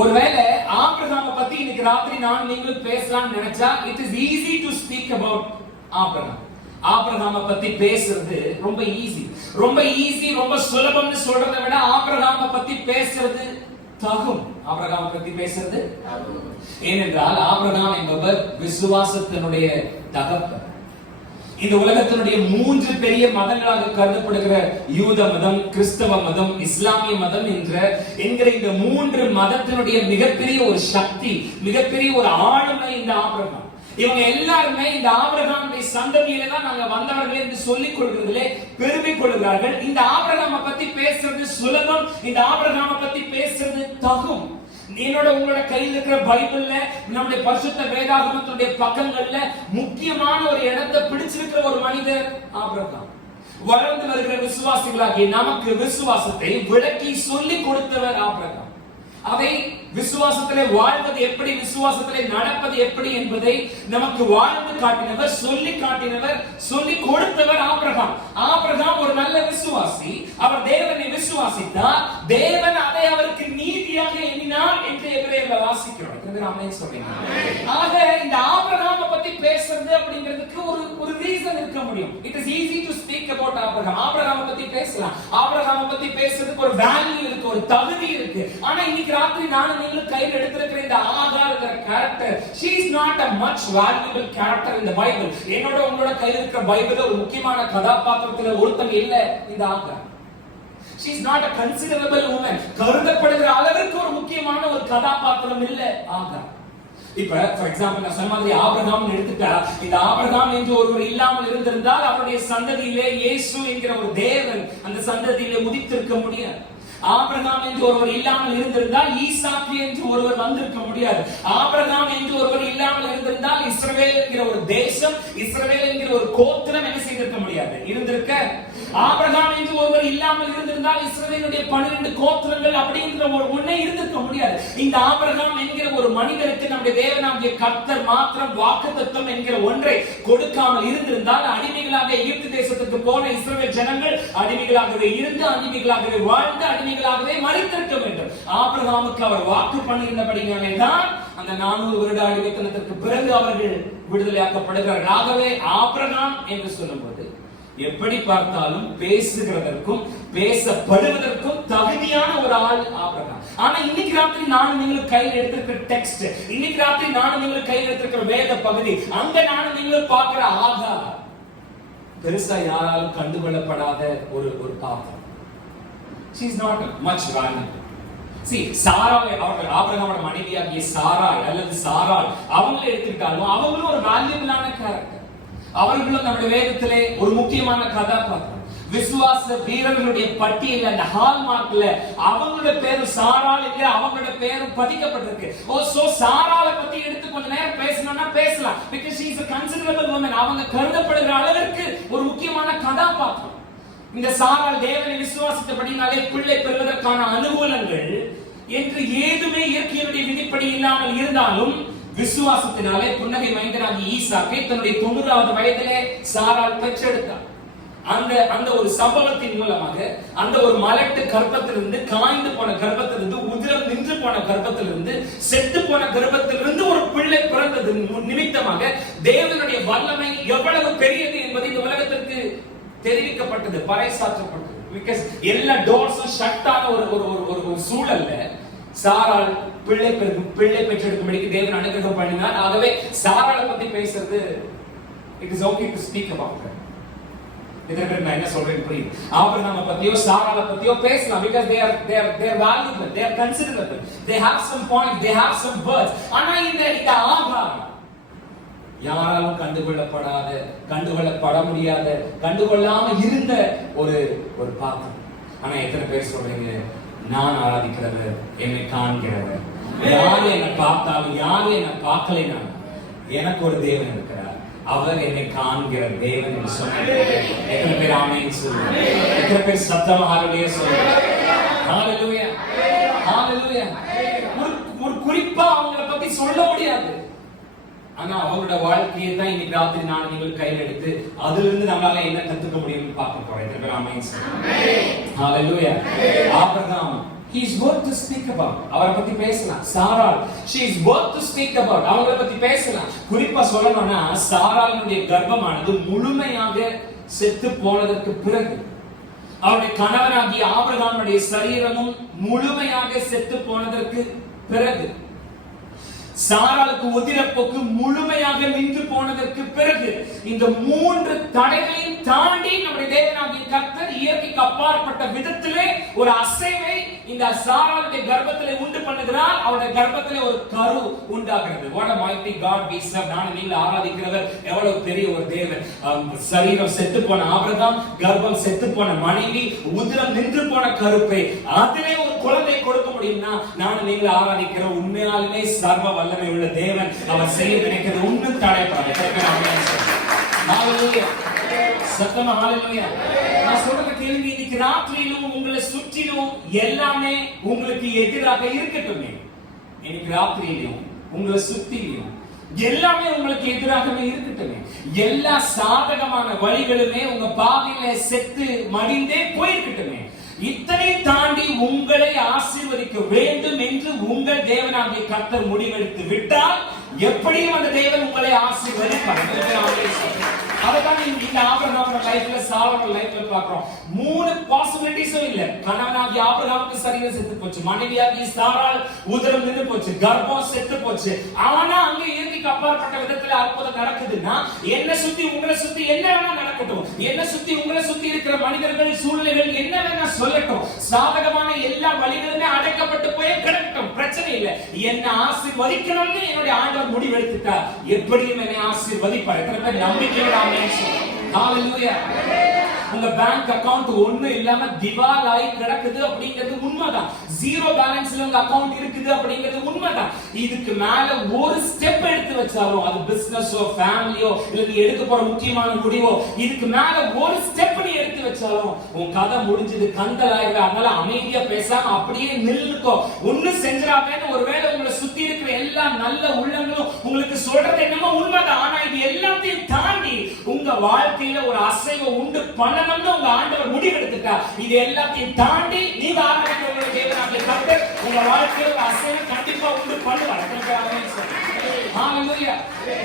ஒருவேளை ஆபிரகாமை பத்தி இன்னைக்கு ராத்திரி நான் நீங்களும் பேசலாம்னு நினைச்சா, it is easy to speak about Abraham. ஆபிரகாமை பத்தி பேசுறது ரொம்ப ஈஸி, ரொம்ப சுலபம்னு சொல்றதை விட ஆபிரகாமை பத்தி பேசுறது தகும். ஆபிரகாமை பத்தி பேசுறது ஏனென்றால் ஆபிரகாம் என்பவர் விசுவாசத்தினுடைய தகப்பன். இந்த உலகத்தினுடைய 3 பெரிய மதங்களாக கருதப்படுகிற யூத மதம், கிறிஸ்தவ மதம், இஸ்லாமிய மதம் என்கிற இந்த 3 மதத்தினுடைய மிகப்பெரிய ஒரு சக்தி, மிகப்பெரிய ஒரு ஆளுமை இந்த ஆபிரகாம். இவங்க எல்லாருமே இந்த ஆபிரகாமுடைய சந்ததியில தான் நாங்க வந்தவர்கள் என்று சொல்லிக் கொள்கிறதிலே பெருமை கொள்கிறார்கள். இந்த ஆபிரகாமை பத்தி பேசுறது சுலபம், இந்த ஆபிரகாமை பத்தி பேசுறது தகும். என்னோட உங்களோட கையில் இருக்கிற பைபிள்ல, நம்முடைய பரிசுத்த வேதாகமத்துடைய பக்கங்கள்ல முக்கியமான ஒரு இடத்தை பிடிச்சிருக்கிற ஒரு மனிதர் ஆபிரகாம். வளர்ந்து வருகிற விசுவாசிகளாகிய நமக்கு விசுவாசத்தை விளக்கி சொல்லிக் கொடுத்தவர் ஆபிரகாம். அவை விசுவாசத்திலே வாழ்வது எப்படி, விசுவாசத்திலே நடப்பது எப்படி என்பதை நமக்கு வாழ்ந்து காட்டினவர், சொல்லி காட்டினவர், சொல்லி கொடுத்தவர் ஆபிரகாம். ஆபிரகாம் ஒரு நல்ல விசுவாசி. அவர் தேவனை விசுவாசித்தார், தேவன் அதை அவருக்கு நீதியாக எண்ணினார் என்று எபிரேயர்ல வாசிக்கிறோம். ஆமென் சொல்றீங்க. ஆக இந்த ஆபிரகாமை பத்தி பேசுறது அப்படிங்கிறதுக்கு ஒரு ரீசன் இருக்க முடியும். It is easy to speak about Abraham. ஆபிரகாமை பத்தி பேசலாம். ஆபிரகாமை பத்தி பேசுறதுக்கு ஒரு வேல்யூ இருக்கு, ஒரு தகுதி இருக்கு. ஆனா இன்னைக்கு ராத்திரி நானும் நீங்களும் கையில் எடுத்திருக்கிற இந்த ஆகார்ங்கிற character, she is not a much valuable character in the Bible. என்னோட உங்களோட கையில் இருக்கிற பைபிள்ல ஒரு முக்கியமான கதாபாத்திரத்துல ஒருத்தங்க இல்ல இந்த ஆகார். She is not a considerable woman. கருதப்படுகிற அளவிற்கு ஒரு முக்கியமான ஒரு கதாபாத்திரம் இல்ல ஆகார். இப்ப ஃபார் எக்ஸாம்பிள் நான் சொன்ன மாதிரி ஆபிரகாம் எடுத்துட்டா, இந்த ஆபிரகாம் என்று ஒருவர் இல்லாமல் இருந்திருந்தால் அவருடைய சந்ததியிலே இயேசு என்கிற ஒரு தேவன் அந்த சந்ததியிலே உதித்திருக்க முடியாது. ஆபிரகாம் என்று ஒருவர் இல்லாமல் இருந்திருந்தால் ஈசாக்கு என்று ஒருவர் வந்திருக்க முடியாது. ஆபிரகாம் என்று ஒருவர் இல்லாமல் இருந்திருந்தால் இஸ்ரவேல் என்கிற ஒரு தேசம், இஸ்ரவேல் என்கிற ஒரு கோத்திரம் என்ன செய்திருக்க முடியாது, இருந்திருக்க. ஆபிரகாம் என்று ஒருவர் இல்லாமல் இருந்திருந்தால் இஸ்ரவேலுடைய 12 கோத்திரங்கள் அப்படிங்கிற ஒரு ஒண்ணே இருந்திருக்க முடியாது. இந்த ஆபிரகாம் என்கிற ஒரு மனிதருக்கு நம்முடைய தேவனாகிய கர்த்தர் மாத்திரம் வாக்குத்தத்தம் என்கிற ஒன்றை கொடுக்காமல் இருந்திருந்தால் அடிமைகளாக எகிப்து தேசத்துக்கு போன இஸ்ரவேல் ஜனங்கள் அடிமைகளாகவே இருந்து, அடிமைகளாகவே வாழ்ந்து, அடிமைகளாகவே மரித்திருக்க வேண்டும். ஆபிரகாமுக்கு அவர் வாக்கு பண்ணியிருந்தபடியாலே தான் அந்த 400 வருட அடிமைத்தனத்திற்கு பிறகு அவர்கள் விடுதலையாக்கப்படுகிறார்கள். ஆகவே ஆபிரகாம் என்று சொல்லும்போது எப்படி பார்த்தாலும் பேசுகிறதற்கும் பேசப்படுவதற்கும் தகுதியான ஒரு ஆள் ஆபிரகாம். ஆனா இன்னைக்கு ராத்திரி நானும் நீங்களும் கையில் எடுத்திருக்கிற டெக்ஸ்ட், இன்னைக்கு ராத்திரி நானும் நீங்களும் கையில் எடுத்திருக்கிற வேத பகுதி, அங்க நானும் நீங்களும் பார்க்கிற ஆகார் பெருசா யாராலும் கண்டுகொள்ளப்படாத ஒரு பாத்திரம். She is not much valuable. See, Sarai அவர்கள் ஆபிரகாமோட மனைவியாகிய சாராய் அல்லது சாராள் அவங்களை எடுத்துக்கிட்டாலும் அவங்களும் ஒரு வேல்யூபிளான கேரக்டர். அவர்களும் நம்முடைய வேதத்திலே ஒரு முக்கியமான கதாபாத்திரம். விசுவாச வீரர்களுடைய பட்டியல் அந்த ஹால்மார்க்ல அவங்களோட பேரு சாராள் என்கிற அவங்களோட பேரு பதிக்கப்பட்டிருக்கு. சோ சாராளை பத்தி எடுத்து கொஞ்ச நேரம் பேசணும்னா பேசலாம். because she is a considerable woman. அவங்க கருதப்படுகிற அளவிற்கு ஒரு முக்கியமான கதாபாத்திரம். இந்த சாராள் தேவனை விசுவாசித்தபடினாலே பிள்ளை பெறுவதற்கான அனுகூலங்கள் என்று ஏதுமே இயற்கையினுடைய விதிப்படி இல்லாமல் இருந்தாலும் விசுவாசத்தினாலே புன்னகை மைந்தனாகிய ஈசாக்கை தன்னுடைய 90வது வயதிலே சாராள் பெற்றெடுத்தார். அந்த ஒரு சம்பவத்தின் மூலமாக அந்த ஒரு மலட்டு கர்ப்பத்திலிருந்து, காய்ந்து போன கர்ப்பத்திலிருந்து, உதிரம் நின்று போன கர்ப்பத்திலிருந்து, செத்து போன கர்ப்பத்திலிருந்து ஒரு பிள்ளை பிறந்தது நிமித்தமாக தேவனுடைய வல்லமை எவ்வளவு பெரியது என்பது இந்த உலகத்திற்கு தெரிவிக்கப்பட்டது, பறைசாற்றப்பட்டது. பிகாஸ் எல்லா டோர்ஸும் ஷட்டான ஒரு சூழல்ல சாராள் பிள்ளை பெற்றெடுக்கும்படிக்கு தேவன் அனுகிரகம் பண்ணினார். ஆகவே சாராளை பத்தி பேசுறது it is okay to speak about her. இதே பேர் நான் என்ன சொல்றேன் புரியுது. ஆபிரகாமை பத்தியோ சாராளை பத்தியோ பேசலாம். because they are valuable, they are considerable, they have some point, they have some words. ஆனா இந்த ஆகார் யாராலும் கண்டுகொள்ளப்படாத, கண்டுகொள்ளப்பட முடியாத, கண்டுகொள்ளாம இருந்த ஒரு பாத்திரம். ஆனா எத்தனை பேர் சொல்றீங்க, நான் ஆராதிக்கிறவர், என்னை காண்கிறவர், யாரு என்னை பார்த்தாலும் யாரு என்னை பார்க்கலைனாலும் எனக்கு ஒரு தேவன் இருக்கிறார், அவர் என்னை காண்கிற தேவன் என்று சொன்னார். எத்தனை பேர் ஆமென் சொல்லுங்க? எத்தனை பேர் சத்தமா ஹalleluya சொல்லுங்க? ஹalleluya, ஹalleluya. ஒரு குறிப்பா அவங்களை பத்தி சொல்ல முடியாது. ஆனா அவங்களோட வாழ்க்கையை தான் இன்னைக்கு ராத்திரி நான் நீங்கள் கையில் எடுத்து அதுல இருந்து நம்மளால என்ன கத்துக்க முடியும்னு பார்க்க போறோம். எத்தனை பேர் ஆமென் சொல்லுங்க? Hallelujah. Abraham, he is worth to speak about. அவரை பத்தி பேசலாம். சாராள், she is worth to speak about. அவங்களை பத்தி பேசலாம். குறிப்பா சொல்லணும்னா சாராளுடைய கர்ப்பமானது முழுமையாக செத்து போனதற்கு பிறகு, அவருடைய கணவனாகிய ஆபிரகாமுடைய சரீரமும் முழுமையாக செத்து போனதற்கு பிறகு சாராளுக்கு உதிரப்போக்கு முழுமையாக நின்று போனதற்கு பிறகு இந்த 3 தடைகளையும் தாண்டி நம்முடைய தேவனாகிய கர்த்தர் இயற்கைக்கு அப்பாற்பட்ட விதத்திலே ஒரு அசைவை இந்த சாராளுடைய கர்ப்பத்திலே உண்டு பண்ணுகிறார். அவருடைய கர்ப்பத்திலே ஒரு கரு உண்டாகிறது. What a mighty God we serve. நான் நீங்கள் ஆராதிக்கிறவர் எவ்வளவு பெரிய ஒரு தேவன். சரீரம் செத்து போன ஆபிரகாம், கர்ப்பம் செத்து போன மனைவி, உதிரம் நின்று போன கருப்பை, அதிலே ஒரு குழந்தை கொடுக்க முடியும்னா நான் நீங்கள் ஆராதிக்கிற உண்மையாலுமே சர்வ வல்லமை உள்ள தேவன். அவர் செய்ய நினைக்கிறது ஒன்றும் தடைப்படாது. ஹalleluya. சத்தமா ஹalleluya. நான் சொல்ற கேள்வி, இன்னைக்கு ராத்திரியிலும் உங்களை சுற்றிலும் எல்லாமே உங்களுக்கு எதிராக இருக்கட்டுமே. இன்னைக்கு ராத்திரியிலும் உங்களை சுற்றிலும் எல்லாமே உங்களுக்கு எதிராகவே இருக்கட்டுமே. எல்லா சாதகமான வழிகளுமே உங்க பாதையில செத்து மடிந்தே போயிருக்கட்டுமே. இத்தனை தாண்டி உங்களை ஆசீர்வதிக்க வேண்டும் என்று உங்கள் தேவனாகிய கர்த்தர் முடிவெடுத்து விட்டால் எப்படியும் அந்த தேவன் உங்களை ஆசீர்வதிப்பார். அதான் இந்த ஆபிரகாம் லைஃப்ல சாராள் லைஃப்ல பார்க்கிறோம். 3 பாசிபிலிட்டிஸும் இல்ல. கணவனாகிய ஆபிரகாமுக்கு சரீரம் செத்து போச்சு, மனைவியாகிய சாராள் உதரம் நின்று போச்சு, கர்ப்பம் செத்து போச்சு. ஆனா அங்க இயற்கைக்கு அப்பாற்பட்ட விதத்துல அற்புதம் நடக்குதுன்னா என்ன சுத்தி உங்களை சுத்தி என்ன வேணா நடக்கட்டும், என்ன சுத்தி உங்களை சுத்தி இருக்கிற மனிதர்கள் சூழ்நிலைகள் என்ன வேணா சொல்லட்டும், சாதகமான எல்லா வழிகளுமே அடைக்கப்பட்டு போய் கிடக்கட்டும், பிரச்சனை இல்லை. என்ன ஆசீர்வதிக்கணும்னு என்னுடைய ஆண்டவர் முடிவெடுத்துட்டார். எப்படியும் என்னை ஆசீர்வதிப்பார். எத்தனை பேர் நம்பிக்கையோட ஹalleluya. உங்க பேங்க் அக்கவுண்ட் ஒண்ணு இல்லாம திவாலாய் கிடக்குது அப்படிங்கிறது உண்மைதான். ஜீரோ பேலன்ஸ்ல உங்க அக்கவுண்ட் இருக்குது அப்படிங்கிறது உண்மைதான். இதுக்கு மேல ஒரு ஸ்டெப் எடுத்து வச்சாலும், அது பிசினஸோ ஃபேமிலியோ இல்ல நீ எடுக்க போற முக்கியமான முடிவோ, இதுக்கு மேல ஒரு ஸ்டெப் நீ எடுத்து வச்சாலும் உன் கதை முடிஞ்சது, கந்தலாயிரு. அதனால அமைதியா பேசாம அப்படியே நில்லுக்கோ, ஒண்ணு செஞ்சிராதேன்னு ஒருவேளை உங்களை சுத்தி இருக்கிற எல்லா நல்ல உள்ளங்களும் உங்களுக்கு சொல்றது என்னமோ உண்மைதான். ஆனா இது எல்லாத்தையும் தாண்டி உங்க வாழ்க்கையில ஒரு அசைவை உண்டு பண்ணணும்னு உங்க ஆண்டவர் முடிவெடுத்துட்டா, இது எல்லாத்தையும் தாண்டி நீங்க ஆராதிக்கிற தேவனாகிய கர்த்தர் உங்க வாழ்க்கையில ஒரு அசைவை கண்டிப்பா உண்டு பண்ணுவார். ஹalleluya.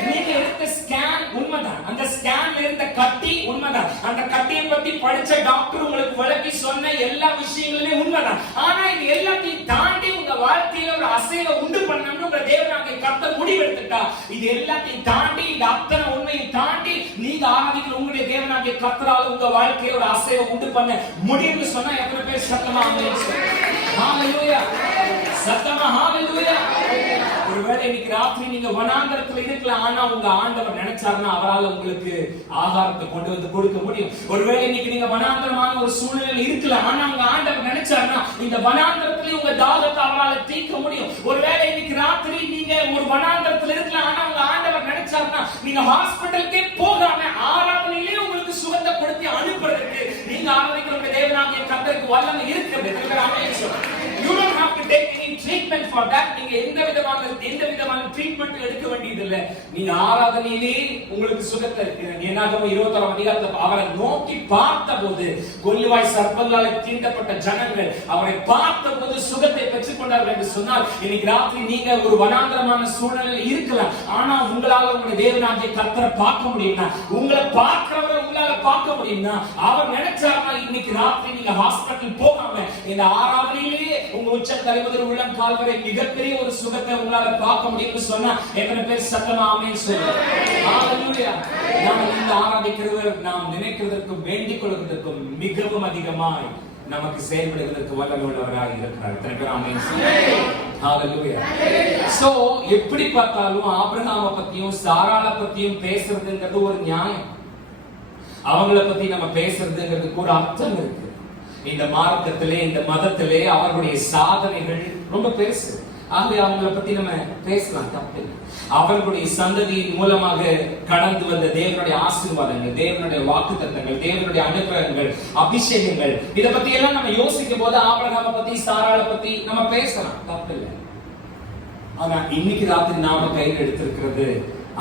நீங்க எடுத்த ஸ்கேன் உண்மைதான், அந்த ஸ்கேன்ல இருந்த கட்டி உண்மைதான், அந்த கட்டியை பத்தி படிச்ச டாக்டர் உங்களுக்கு விளக்கி சொன்ன எல்லா விஷயங்களுமே உண்மைதான். ஆனா இது எல்லாத்தையும் தாண்டி உங்க வாழ்க்கையில ஒரு அசைவை உண்டு பண்ணணும்னு உங்க தேவனாகிய கர்த்தர் முடிவெடுத்துட்டா, இது எல்லாத்தையும் தாண்டி இந்த அத்தனை உண்மையை தாண்டி நீங்க ஆராதிக்கிற உங்களுடைய தேவனாகிய கர்த்தரால உங்க வாழ்க்கையில ஒரு அசைவை உண்டு பண்ண முடியும்னு சொன்னா எத்தனை பேர் சத்தமா ஆமென் சொல்லுங்க. ஹalleluya. சத்தமா ஹalleluya. ஒருவேளை இன்னைக்கு ராத்திரி நீங்க வனாந்தரத்துல இருக்கலாம், ஆனா உங்க ஆண்டவர் நினைச்சாருன்னா அவரால் உங்களுக்கு ஆகாரத்தை கொண்டு வந்து கொடுக்க முடியும். ஒருவேளை இன்னைக்கு நீங்க வனாந்தரமான ஒரு சூழ்நிலையில் இருக்கலாம், ஆனா உங்க ஆண்டவர் நினைச்சாருன்னா இந்த வனாந்தரத்துல உங்க தாகத்தை அவரால் தீர்க்க முடியும். ஒருவேளை இன்னைக்கு ராத்திரி நீங்க ஒரு வனாந்தரத்துல இருக்கலாம், ஆனா உங்க ஆண்டவர் நினைச்சாருன்னா நீங்க ஹாஸ்பிட்டலுக்கே போகாம ஆராதனையிலே உங்களுக்கு சுகத்தை கொடுத்து அனுப்புறதுக்கு நீங்க ஆராதிக்கிற தேவனாகிய கர்த்தருக்கு வல்லமை இருக்கிறது. You don't have to take any treatment for that. நீங்க எந்த விதமான ட்ரீட்மெண்ட் எடுக்க வேண்டியது இல்ல. நீங்க ஆராதனையிலே உங்களுக்கு சுகத்தை. என்னாகும் 26ஆம் அதிகாரத்துல அவரை நோக்கி பார்த்தபோது கொல்லுவாய் சர்ப்பங்களால் தீண்டப்பட்ட ஜனங்கள் அவரை பார்த்தபோது சுகத்தை பெற்றுக் கொண்டார்கள் என்று சொன்னால், இன்னைக்கு ராத்திரி நீங்க ஒரு வனாந்தரமான சூழ்நிலையில் இருக்கலாம், ஆனா உங்களால உங்களுடைய தேவனாகிய கர்த்தரை பார்க்க முடியும்னா, உங்களை பார்க்கிறவரை உங்களால பார்க்க முடியும்னா, அவர் நினைச்சாருன்னா இன்னைக்கு ராத்திரி நீங்க ஹாஸ்பிட்டல் போகாம இந்த ஆராதனையிலேயே உங்க உச்ச தலைமுதல் உள்ளம் கால் வரை மிகப்பெரிய ஒரு சுகத்தை உங்களால பார்க்க முடியும்னு சொன்னா எத்தனை பேர் சத்தமா ஆமென் சொல்லுங்க. ஹalleluya. நாம் இந்த ஆராதிக்கிறவர் நாம் நினைக்கிறதற்கும் வேண்டிக் கொள்வதற்கும் மிகவும் அதிகமாய் நமக்கு செயல்படுவதற்கு வல்லமை உள்ளவராக இருக்கிறார். எத்தனை பேர் ஆமென் சொல்லுங்க. ஹalleluya. சோ எப்படி பார்த்தாலும் ஆபிரகாமை பத்தியும் சாராளை பத்தியும் பேசுறதுங்கிறது ஒரு நியாயம். அவங்கள பத்தி நம்ம பேசுறதுங்கிறதுக்கு ஒரு அர்த்தம் இருக்கு. இந்த மார்க்கத்திலே இந்த மதத்திலே அவர்களுடைய சாதனைகள் ரொம்ப பெருசு. ஆகவே அவங்களை பத்தி நம்ம பேசலாம், தப்பு. அவர்களுடைய சந்ததியின் மூலமாக கடந்து வந்த தேவனுடைய ஆசீர்வாதங்கள், தேவனுடைய வாக்குத்தத்தங்கள், தேவனுடைய அனுகிரகங்கள், அபிஷேகங்கள், இதை பத்தி எல்லாம் நம்ம யோசிக்கும் போது ஆபிரகாமை பத்தி சாராளை பத்தி நம்ம பேசலாம், தப்பு இல்லை. ஆனா இன்னைக்கு ராத்திரி நாம கையில் எடுத்திருக்கிறது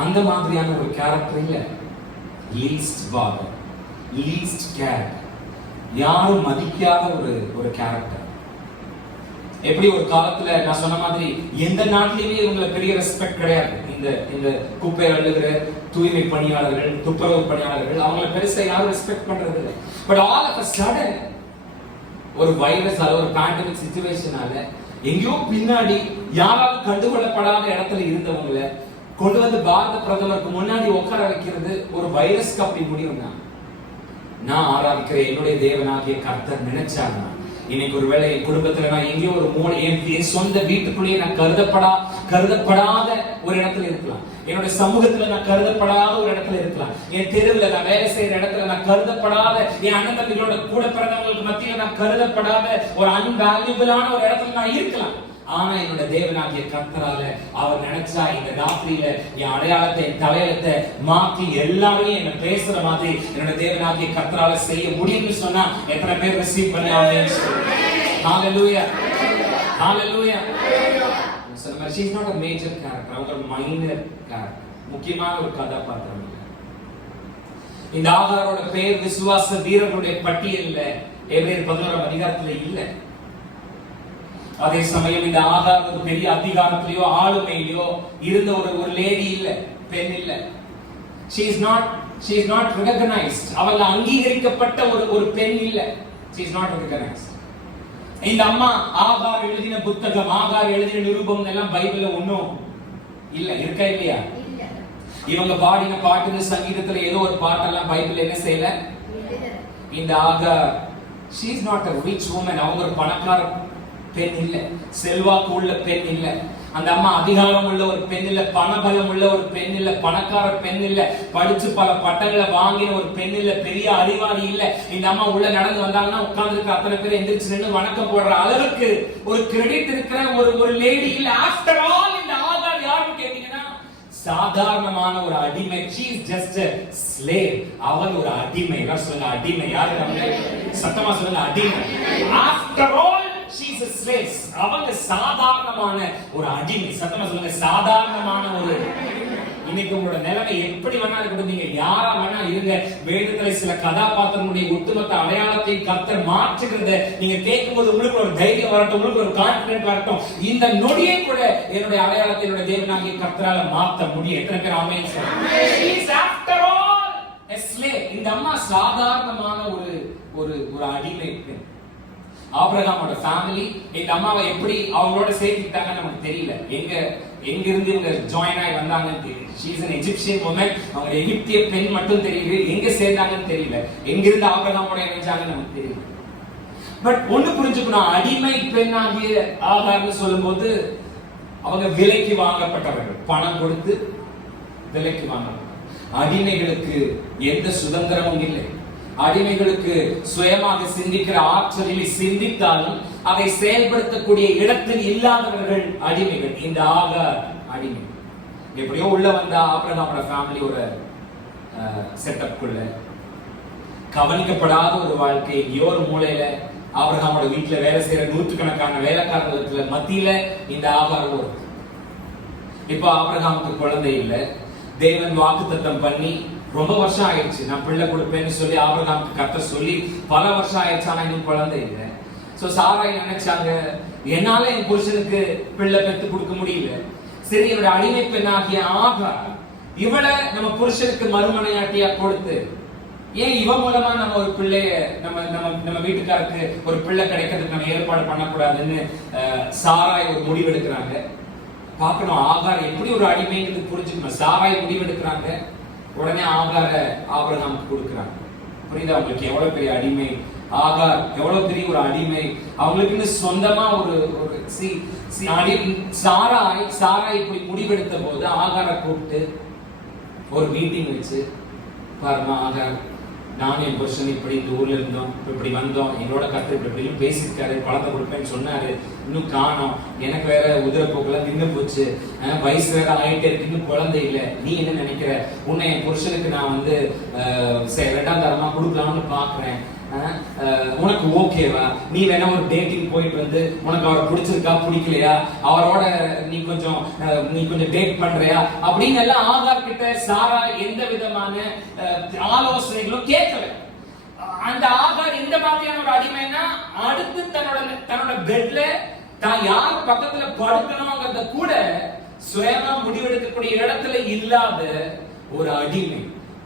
அந்த மாதிரியான ஒரு கேரக்டர் இல்ல. லீஸ்ட் பாதர், லீஸ்ட் கேர், யாரும் மதிக்காத ஒரு கேரக்டர். எப்படி ஒரு காலத்துல நான் சொன்ன மாதிரி எந்த நாட்டிலுமே இவங்களை பெரிய ரெஸ்பெக்ட் கிடையாது. இந்த குப்பை அள்ளுகிற தூய்மை பணியாளர்கள், துப்புரவு பணியாளர்கள், அவங்களை பெருசா யாரும் ரெஸ்பெக்ட் பண்றது இல்லை. But all of a sudden ஒரு வைரஸால, ஒரு பேண்டமிக் சிச்சுவேஷனால எங்கேயோ பின்னாடி யாராலும் கண்டுகொள்ளப்படாத இடத்துல இருந்தவங்கள கொண்டு வந்து பாரத பிரதமருக்கு முன்னாடி உட்கார வைக்கிறது ஒரு வைரஸ்க்கு அப்படி முடியும்னா, நான் ஆராதிக்கிற என்னுடைய தேவனாகிய கர்த்தர் நினைச்சாங்க இன்னைக்கு ஒருவேளை என் குடும்பத்துல நான் எங்கேயோ ஒரு மூளை என் சொந்த வீட்டுக்குள்ளேயே நான் கருதப்படாத ஒரு இடத்துல இருக்கலாம், என்னுடைய சமூகத்துல நான் கருதப்படாத ஒரு இடத்துல இருக்கலாம், என் தெருவில் நான் வேலை செய்யற இடத்துல நான் கருதப்படாத, என் அண்ணன் தம்பிகளோட கூட பிறந்தவங்களுக்கு மத்தியில நான் கருதப்படாத ஒரு அன்வேல்யூபிளான ஒரு இடத்துல நான் இருக்கலாம். ஆனா என்னோட தேவனாகிய கர்த்தரால அவர் நினைச்சா இந்த ராத்திரியில என் அடையாளத்தை, என் தலையத்தை மாற்றி எல்லாரையும் என்ன பேசுற மாதிரி என்னோட தேவனாகிய கர்த்தரால செய்ய முடியும்னு சொன்னா எத்தனை பேர் ரிசீவ் பண்ணாங்க? ஹalleluya, ஹalleluya. she is not a major character, அவங்க ஒரு மைனர் character, முக்கியமான ஒரு கதாபாத்திரம் இல்ல. இந்த ஆகாரோட பேர் விசுவாச வீரர்களுடைய பட்டியல்ல எபிரேயர் 11ஆம் அதிகாரத்துல இல்ல. அதே சமயம் இந்த ஆகார் ஒரு பெரிய அதிகாரத்திலேயோ ஆளுமையிலோ இருந்த ஒரு லேடி இல்ல, பெண் இல்ல. she is not recognized, அவள் அங்கீகரிக்கப்பட்ட ஒரு பெண் இல்ல. she is not recognized. இந்த அம்மா ஆகார் எழுதின புத்தகம், ஆகார் எழுதின நிருபம் எல்லாம் பைபிள்ல ஒண்ணும் இல்ல, இருக்கா இல்லையா? இவங்க பாடின பாட்டு சங்கீதத்துல ஏதோ ஒரு பாட்டெல்லாம் பைபிள் என்ன செய்யல. இந்த ஆகார் she is not a rich woman, அவங்க ஒரு பணக்கார பெண் இல்ல, செல்வாக்கு உள்ள பெண் இல்ல. அந்த அம்மா அதிகாரம் உள்ள ஒரு பெண் இல்ல, பணபலம் உள்ள ஒரு பெண் இல்ல, பணக்கார பெண் இல்ல, படிச்சு பல பட்டங்களை வாங்கின ஒரு பெண் இல்ல, பெரிய அறிவாளி இல்ல. இந்த அம்மா உள்ள நடந்து வந்தாங்கன்னா உட்கார்ந்து இருக்க அத்தனை பேர் எந்திரிச்சு நின்று வணக்கம் போடுற அளவுக்கு ஒரு கிரெடிட் இருக்கிற ஒரு லேடி இல்ல. ஆஃப்டர் ஆல் இந்த ஆகார் யாருன்னு கேட்டீங்கன்னா சாதாரணமான ஒரு அடிமை. she is just a slave, அவள் ஒரு அடிமை. சொல்லுங்க அடிமை. யாரு? சத்தமா சொல்லுங்க அடிமை. After all she is a slave, அவங்க சாதாரணமான ஒரு அடிமை. சத்தமா சொல்லுங்க சாதாரணமான ஒரு. இன்னைக்கு உங்களோட நிலைமை எப்படி வேணா இருக்கட்டும், நீங்க யாரா வேணா இருங்க, வேதத்துல சில கதாபாத்திரங்களுடைய ஒட்டுமொத்த அடையாளத்தை கர்த்தர் மாற்றுகிறத நீங்க கேட்கும்போது உங்களுக்கு ஒரு தைரியம் வரட்டும், உங்களுக்கு ஒரு கான்பிடன்ட் வரட்டும். இந்த நொடியை கூட என்னுடைய அடையாளத்தை என்னுடைய தேவனாகிய கர்த்தரால மாற்ற முடியும். எத்தனை பேர் ஆமென் சொல்லுங்க? she is after all a slave. இந்த அம்மா சாதாரணமான ஒரு அடிமை பெண். ஆபிரகாமோட ஃபேமிலி இந்த அம்மாவை எப்படி அவங்களோட சேர்த்துக்கிட்டாங்கன்னு நமக்கு தெரியல. எங்க இருந்து இவங்க ஜாயின் ஆகி வந்தாங்கன்னு தெரியல. she is an Egyptian woman, அவங்க எகிப்திய பெண் மட்டும் தெரியுது. எங்க சேர்ந்தாங்கன்னு தெரியல, எங்க இருந்து ஆபிரகாமோட இணைஞ்சாங்கன்னு நமக்கு தெரியல. பட் ஒண்ணு புரிஞ்சுக்கணும், அடிமை பெண் ஆகிய ஆகார்னு சொல்லும்போது அவங்க விலைக்கு வாங்கப்பட்டவர்கள், பணம் கொடுத்து விலைக்கு வாங்கப்பட்டவர்கள். அடிமைகளுக்கு எந்த சுதந்திரமும் இல்லை. அடிமைகளுக்கு சுயமாக சிந்திக்கிற ஆற்றலில் சிந்தித்தாலும் அதை செயல்படுத்தக்கூடிய இடத்தில் இல்லாதவர்கள் அடிமைகள். இந்த ஆகார் அடிமை. எப்படியோ உள்ள வந்தா ஆபிரகாமோட ஃபேமிலி ஒரு செட்டப் குள்ள கவனிக்கப்படாத ஒரு வாழ்க்கை. எங்கேயோ ஒரு மூலையில ஆபிரகாமோட வீட்டுல வேலை செய்யற நூற்றுக்கணக்கான வேலைக்காரர்களுக்கு மத்தியில இந்த ஆகார் ஒரு. இப்ப ஆபிரகாமுக்கு குழந்தை இல்லை. தேவன் வாக்குத்தத்தம் பண்ணி ரொம்ப வருஷம் ஆயிடுச்சு, நான் பிள்ளை கொடுப்பேன்னு சொல்லி ஆபிரகாமுக்கு கர்த்தர் சொல்லி பல வருஷம் ஆயிடுச்சு, ஆனா இன்னும் குழந்தை இல்லை. சோ சாராய் நினைச்சாங்க, என்னால என் புருஷனுக்கு பிள்ளை பெற்று கொடுக்க முடியல, சரி இவருடைய அடிமை பெண்ணாகிய ஆகார் இவளை நம்ம புருஷனுக்கு மறுமனையாட்டியா கொடுத்து ஏன் இவ மூலமா நம்ம ஒரு பிள்ளைய நம்ம வீட்டுக்காருக்கு ஒரு பிள்ளை கிடைக்கிறதுக்கு நம்ம ஏற்பாடு பண்ணக்கூடாதுன்னு சாராய் ஒரு முடிவெடுக்கிறாங்க. பார்க்கணும் ஆகார் எப்படி ஒரு அடிமைங்கிறது புரிஞ்சுக்கணும். சாராய் முடிவெடுக்கிறாங்க, உடனே ஆகார ஆபிரகாமுக்கு கொடுக்கிறாங்க. புரியுதா உங்களுக்கு? எவ்வளவு பெரிய அடிமை ஆகார், எவ்வளவு பெரிய ஒரு அடிமை. அவங்களுக்குன்னு சொந்தமா ஒரு சாராய் இப்படி முடிவெடுத்த போது ஆகார கூப்பிட்டு ஒரு மீட்டிங் வச்சு, பாருங்க ஆகார், நான் என் புருஷன் இப்படி இந்த ஊர்ல இருந்தோம், இப்படி வந்தோம், என்னோட கருத்து இப்படி பேசியிருக்காரு, பழத்தை கொடுப்பேன்னு சொன்னாரு, இன்னும் காணோம், எனக்கு வேற உதிரப்போக்கெல்லாம் நின்று போச்சு, வயசு வேற ஆயிட்டே இருக்கு, இன்னும் குழந்தை இல்லை, நீ என்ன நினைக்கிற, உன்னை என் புருஷனுக்கு நான் வந்து 2ஆம் தரமா கொடுக்கலாம்னு பாக்குறேன், உனக்கு ஓகேவா, நீ வேணா ஒரு டேட்டிங் போயிட்டு வந்து உனக்கு அவரை பிடிச்சிருக்கா பிடிக்கலையா, அவரோட நீ கொஞ்சம் டேட் பண்றியா அப்படின்னு எல்லாம் ஆகார் கிட்ட சாரா எந்த விதமான ஆலோசனைகளும் கேட்கல. அந்த ஆகார் எந்த மாதிரியான ஒரு அடிமைனா, அடுத்து தன்னோட பெட்ல தான் யார் பக்கத்துல படுக்கணும்ங்கிறத கூட சுயமா முடிவெடுக்கக்கூடிய இடத்துல இல்லாத ஒரு அடிமை,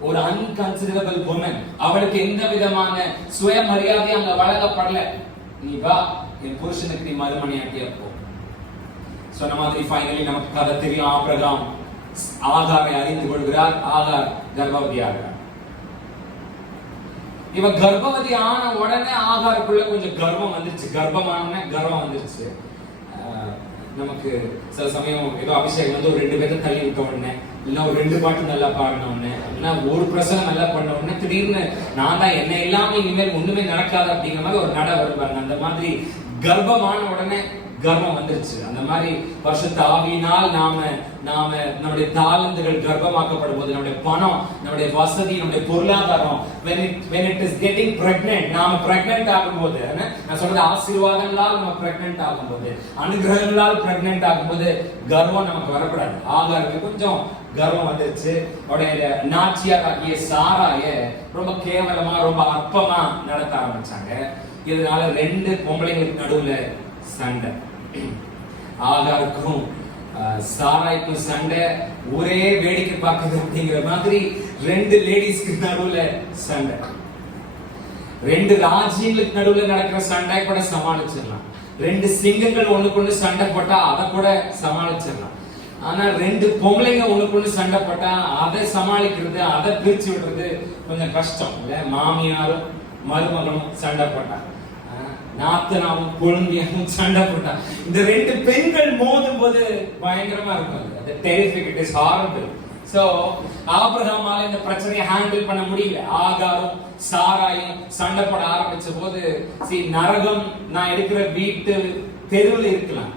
ஒரு அன்கன்சிடரபிள் வுமன். அவளுக்கு எந்த விதமான சுயமரியாதை அங்க வழங்கப்படல. நீ வா என் புருஷனுக்கு நீ மறுமனையாட்டியா போ. சொன்ன மாதிரி ஃபைனலி நமக்கு கதை தெரியும். ஆபிரகாம் ஆகாரை அறிந்து கொள்கிறார். ஆகார் கர்ப்பவதி ஆகிறார். இவ கர்ப்பவதி ஆன உடனே ஆகாருக்குள்ள கொஞ்சம் கர்வம் வந்துருச்சு. கர்வம் வந்துருச்சு. நமக்கு சில சமயம் ஏதோ அபிஷேகம் வந்து ஒரு 2 பேரை தள்ளி விட்ட உடனே, இல்ல ஒரு 2 பாட்டு நல்லா பாடின உடனே, இல்ல ஒரு பிரசங்கம் நல்லா பண்ண உடனே திடீர்னு நான் தான் என்ன இல்லாம இனிமேல் ஒண்ணுமே நடக்காது அப்படிங்கிற மாதிரி ஒரு நட வருவாங்க. அந்த மாதிரி கர்ப்பமான உடனே கர்வம் வந்துருச்சு. அந்த மாதிரி பரிசுத்த ஆவியினால் நாம நம்முடைய தாளந்துகள் கர்ப்பமாக்கப்படும் போது, நம்முடைய பணம், நம்முடைய வசதி, நம்முடைய பொருளாதாரம் when it is getting pregnant, நாம பிரெக்னன்ட் ஆகும்போது, நான் சொல்றது ஆசீர்வாதங்களால் நம்ம பிரெக்னன்ட் ஆகும்போது, அனுகிரகங்களால் பிரெக்னன்ட் ஆகும்போது கர்வம் நமக்கு வரக்கூடாது. ஆகாருக்கு கொஞ்சம் கர்வம் வந்துருச்சு. உடைய நாச்சியார் ஆகிய சாராய ரொம்ப கேவலமா, ரொம்ப அற்பமா நடத்த ஆரம்பிச்சாங்க. இதனால 2 பொம்பளைங்களுக்கு நடுவுல சண்டை. ஆகாருக்கும் சாராய்க்கும் சண்டை. ஒரே வேடிக்கை பார்க்குது அப்படிங்கிற மாதிரி 2 லேடிஸ்க்கு நடுவுல சண்டை. 2 ராஜ்யங்களுக்கு நடுவுல நடக்கிற சண்டை கூட சமாளிச்சிடலாம். 2 சிங்கங்கள் ஒண்ணுக்குள்ள சண்டை போட்டா அதை கூட சமாளிச்சிடலாம். ஆனா 2 பொம்பளைங்க ஒண்ணுக்குள்ள சண்டை போட்டா அதை சமாளிக்கிறது, அதை பிரிச்சு விடுறது கொஞ்சம் கஷ்டம் இல்ல. மாமியாரும் மருமகளும் சண்டை போட்டாங்க, நாத்தனாவும் குழந்தையும் சண்டை போட்டா, இந்த 2 பெண்கள் மோதும் போது பயங்கரமா இருக்கும். அது terrific, it is horrible. So ஆபிரகாமால இந்த பிரச்சனையை ஹேண்டில் பண்ண முடியல. ஆகாரும் சாராயும் சண்டை போட ஆரம்பிச்ச போது, நரகம் நான் எடுக்கிற வீட்டு தெருவில் இருக்கலாம்,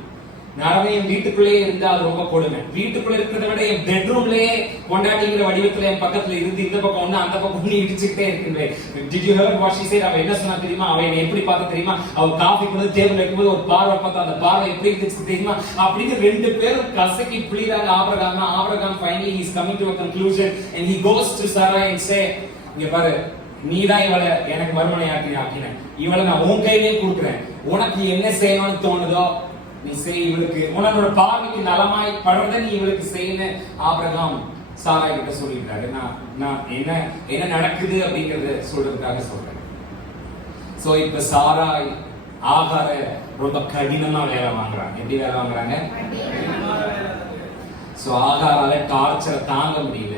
நரகம் வீட்டுக்குள்ளேயே இருந்தா அது ரொம்ப கொடுமை. வீட்டுக்குள்ள இருக்கிறத விட என் பெட்ரூம்லயே கொண்டாட்டிங்கிற வடிவத்துல என் பக்கத்துல இருந்து இந்த பக்கம் ஒண்ணு அந்த பக்கம் ஒண்ணு இடிச்சுக்கிட்டே இருக்கின்றேன். Did you hear what she said? அவ என்ன சொன்னா தெரியுமா? அவ என்ன எப்படி பார்த்தா தெரியுமா? அவ காஃபி கொண்டு டேபிள் வைக்கும்போது ஒரு பார்வை பார்த்தா, அந்த பார்வை எப்படி இருந்துச்சு தெரியுமா? அப்படின்னு 2 பேரும் கசக்கி பிளிறாங்க Abraham. Abraham finally he is coming to a conclusion and he goes to Sarai and say, இங்க பாரு, நீதான் இவளை எனக்கு மறுமனையாக்கின, இவளை நான் உன் கையிலேயே கொடுக்குறேன், உனக்கு என்ன செய்யணும்னு தோணுதோ நீ செய், இவளுக்கு உன்னோட பார்வைக்கு நலமாய் படுறத நீ இவளுக்கு செய்யணும் ஆபிரகாம் சாராய் கிட்ட சொல்லிட்டாரு. நான் என்ன நடக்குது அப்படிங்கறத சொல்றதுக்காக சொல்றேன். சோ இப்ப சாராய் ஆகார ரொம்ப கடினமா வேலை வாங்குறாங்க. எப்படி வேலை வாங்குறாங்க? சோ ஆகாரால டார்ச்சரை தாங்க முடியல,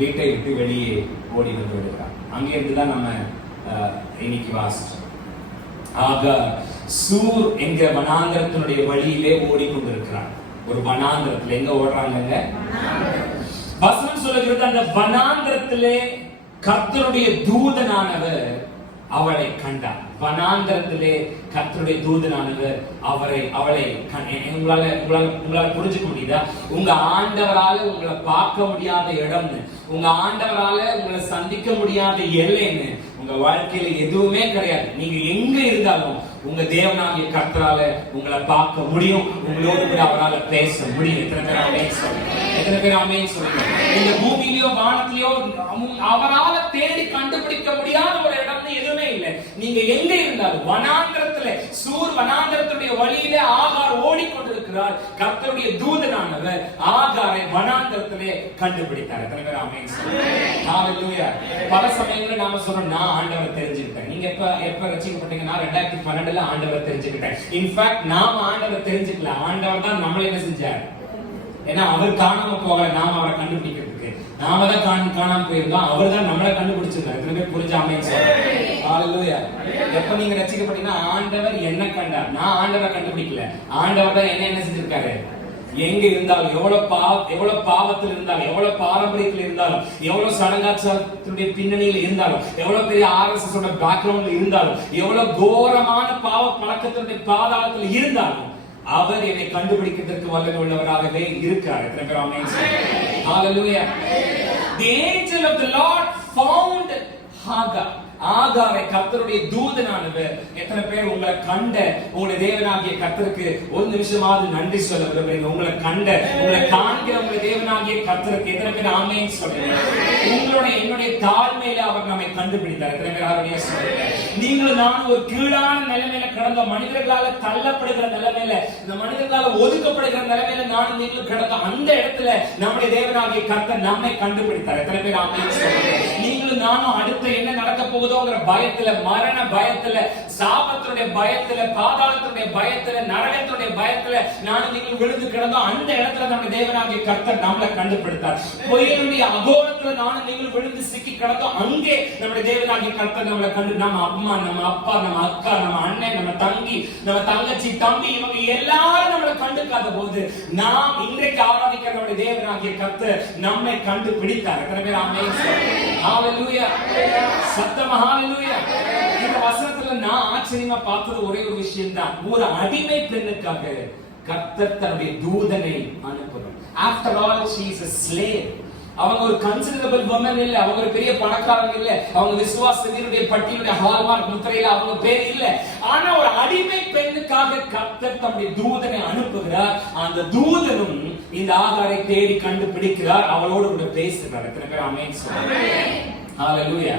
வீட்டை விட்டு வெளியே ஓடி வந்து விடுறாங்க. அங்கே இருந்துதான் நம்ம இன்னைக்கு வாசிச்சோம். ஆகார் சூர் என்கிற வனாந்தரத்தினுடைய வழியிலே ஓடிக்கொண்டிருக்கிறார். ஒரு வனாந்தரத்துல எங்க ஓடுறாங்க? வசனம் சொல்லுகிறது, அந்த வனாந்தரத்திலே கர்த்தருடைய தூதனானவர் அவளை கண்டார். வனாந்தரத்திலே கர்த்தருடைய தூதனானவர் அவளை உங்களால புரிஞ்சுக்க முடியுதா? உங்க ஆண்டவரால உங்களை பார்க்க முடியாத இடம்னு, உங்க ஆண்டவரால உங்களை சந்திக்க முடியாத எல்லைன்னு உங்க வாழ்க்கையில எதுவுமே கிடையாது. நீங்க எங்க இருந்தாலும் உங்க தேவனாகிய கர்த்தரால உங்களை பார்க்க முடியும், உங்களோடு கூட அவரால் பேச முடியும். எத்தனை பேர் ஆமென் சொல்லுங்க? இந்த பூமியிலயோ வானத்திலயோ அவரால தேடி கண்டுபிடிக்க முடியாத ஒரு இடம்னு எதுவுமே இல்லை. நீங்க எங்க இருந்தாலும் வனாந்தரத்துல, சூர் வனாந்தரத்துடைய வழியிலே ஆகார் ஓடிக்கொண்டிருக்கிறார். கர்த்தருடைய தூதனானவர் ஆகாரை வனாந்தரத்திலே கண்டுபிடித்தார். எத்தனை பேர் ஆமென் சொல்லுங்க? ஹalleluya. பல சமயங்களில் நாம சொல்றோம், நான் ஆண்டவரை தெரிஞ்சுக்கிட்டேன். நீங்க எப்ப ரட்சிக்கப்பட்டீங்கன்னா 2012 ஆண்டவரை தெரிஞ்சுக்கிட்டேன். இன்ஃபேக்ட் நாம ஆண்டவரை தெரிஞ்சுக்கல, ஆண்டவர் தான் நம்மள என்ன செஞ்சார்? ஏன்னா அவர் காணாம போகல, நாம அவரை கண்டுபிடிக்கிறதுக்கு. நாம தான் காணாம போயிருந்தோம், அவர் தான் நம்மளை கண்டுபிடிச்சிருக்காரு. எத்தனை பேர் புரிஞ்சாமே சொல்றேன்? ஹalleluya. எப்ப நீங்க ரட்சிக்கப்பட்டீங்கன்னா ஆண்டவர் என்ன கண்டார், நான் ஆண்டவரை கண்டுபிடிக்கல, ஆண்டவர் தான் என்ன செஞ்சிருக்காரு. எங்க இருந்தாலும், எவ்வளவு பாவத்தில் இருந்தாலும், எவ்வளவு பாரம்பரியத்தில் இருந்தாலும், எவ்வளவு சடங்காச்சாரத்துடைய பின்னணியில் இருந்தாலும், எவ்வளவு பெரிய RSS பேக்ரவுண்ட்ல இருந்தாலும், எவ்வளவு கோரமான பாவ பழக்கத்தினுடைய பாதாளத்தில் இருந்தாலும் அவர் என்னை கண்டுபிடிக்கிறதுக்கு வல்லமை உள்ளவராகவே இருக்கிறார். எத்தனை பேர் ஆமென் சொல்லுங்க? ஹalleluya. The angel of the Lord found Hagar. ஆகாரை கர்த்தருடைய தூதனானவர். எத்தனை பேர் உங்களை கண்ட உங்களுடைய தேவனாகிய கர்த்தருக்கு ஒரு நிமிஷமாவது நன்றி சொல்ல விரும்புறீங்க? உங்களை கண்ட, உங்களை காண்கிற உங்களுடைய தேவனாகிய கர்த்தருக்கு எத்தனை பேர் ஆமென் சொல்றீங்க? உங்களுடைய என்னுடைய தாழ்மையில அவர் நம்மை கண்டுபிடித்தார். எத்தனை பேர் ஆமென் சொல்றீங்க? நீங்களும் நானும் ஒரு கீழான நிலைமையில கிடந்த, மனிதர்களால தள்ளப்படுகிற நிலைமையில, இந்த மனிதர்களால ஒதுக்கப்படுகிற நிலைமையில நானும் நீங்களும் கிடந்த அந்த இடத்துல நம்முடைய தேவனாகிய கர்த்தர் நம்மை கண்டுபிடித்தார். எத்தனை பேர் ஆமென் சொல்றீங்க? நீங்களும் நானும் அடுத்த என்ன நடக்க போகுது பயத்துல, மரண பயத்துல, சாபத்தினுடைய பயத்துல, பாதாளத்தினுடைய பயத்துல, நரகத்தினுடைய பயத்துல நானும் நீங்கள் விழுந்து கிடந்தோம். அந்த இடத்துல நம்ம தேவனாகிய கர்த்தர் நம்மளை கண்டுபிடித்தார். புயலுடைய அகோரத்துல நானும் நீங்கள் விழுந்து சிக்கி கிடந்தோம். அங்கே நம்முடைய தேவனாகிய கர்த்தர் நம்மளை கண்டு, நம்ம அம்மா, நம்ம அப்பா, நம்ம அக்கா, நம்ம அண்ணன், நம்ம தங்கி, நம்ம தங்கச்சி, தம்பி, இவங்க எல்லாரும் நம்மளை கண்டுக்காத போது நாம் இன்றைக்கு ஆராதிக்கிற நம்முடைய தேவனாகிய கர்த்தர் நம்மை கண்டுபிடித்தார். எத்தனை பேர் ஆமென் சொல்லுங்க? ஹalleluya. சத்தமா ஹalleluya. இந்த வசனத்துல நான் ஆச்சரியமா பார்த்தது ஒரே ஒரு விஷயம் தான். ஒரு அடிமை பெண்ணுக்காக கர்த்தர் தன்னுடைய தூதனை அனுப்புறார். After all, she is a slave. அவங்க ஒரு கன்சிடரபிள் woman இல்ல, அவங்க ஒரு பெரிய பணக்காரங்க இல்ல, அவங்க விசுவாசத்தினுடைய பட்டியலுடைய ஹால்மார்க் முத்திரையில அவங்க பேர் இல்ல. ஆனா ஒரு அடிமை பெண்ணுக்காக கர்த்தர் தம்முடைய தூதனை அனுப்புகிறார். அந்த தூதனும் இந்த ஆகாரை தேடி கண்டுபிடிக்கிறார், அவளோடு கூட பேசுகிறார். எத்தனை பேர் ஆமென் சொல்லுங்க? ஹalleluya.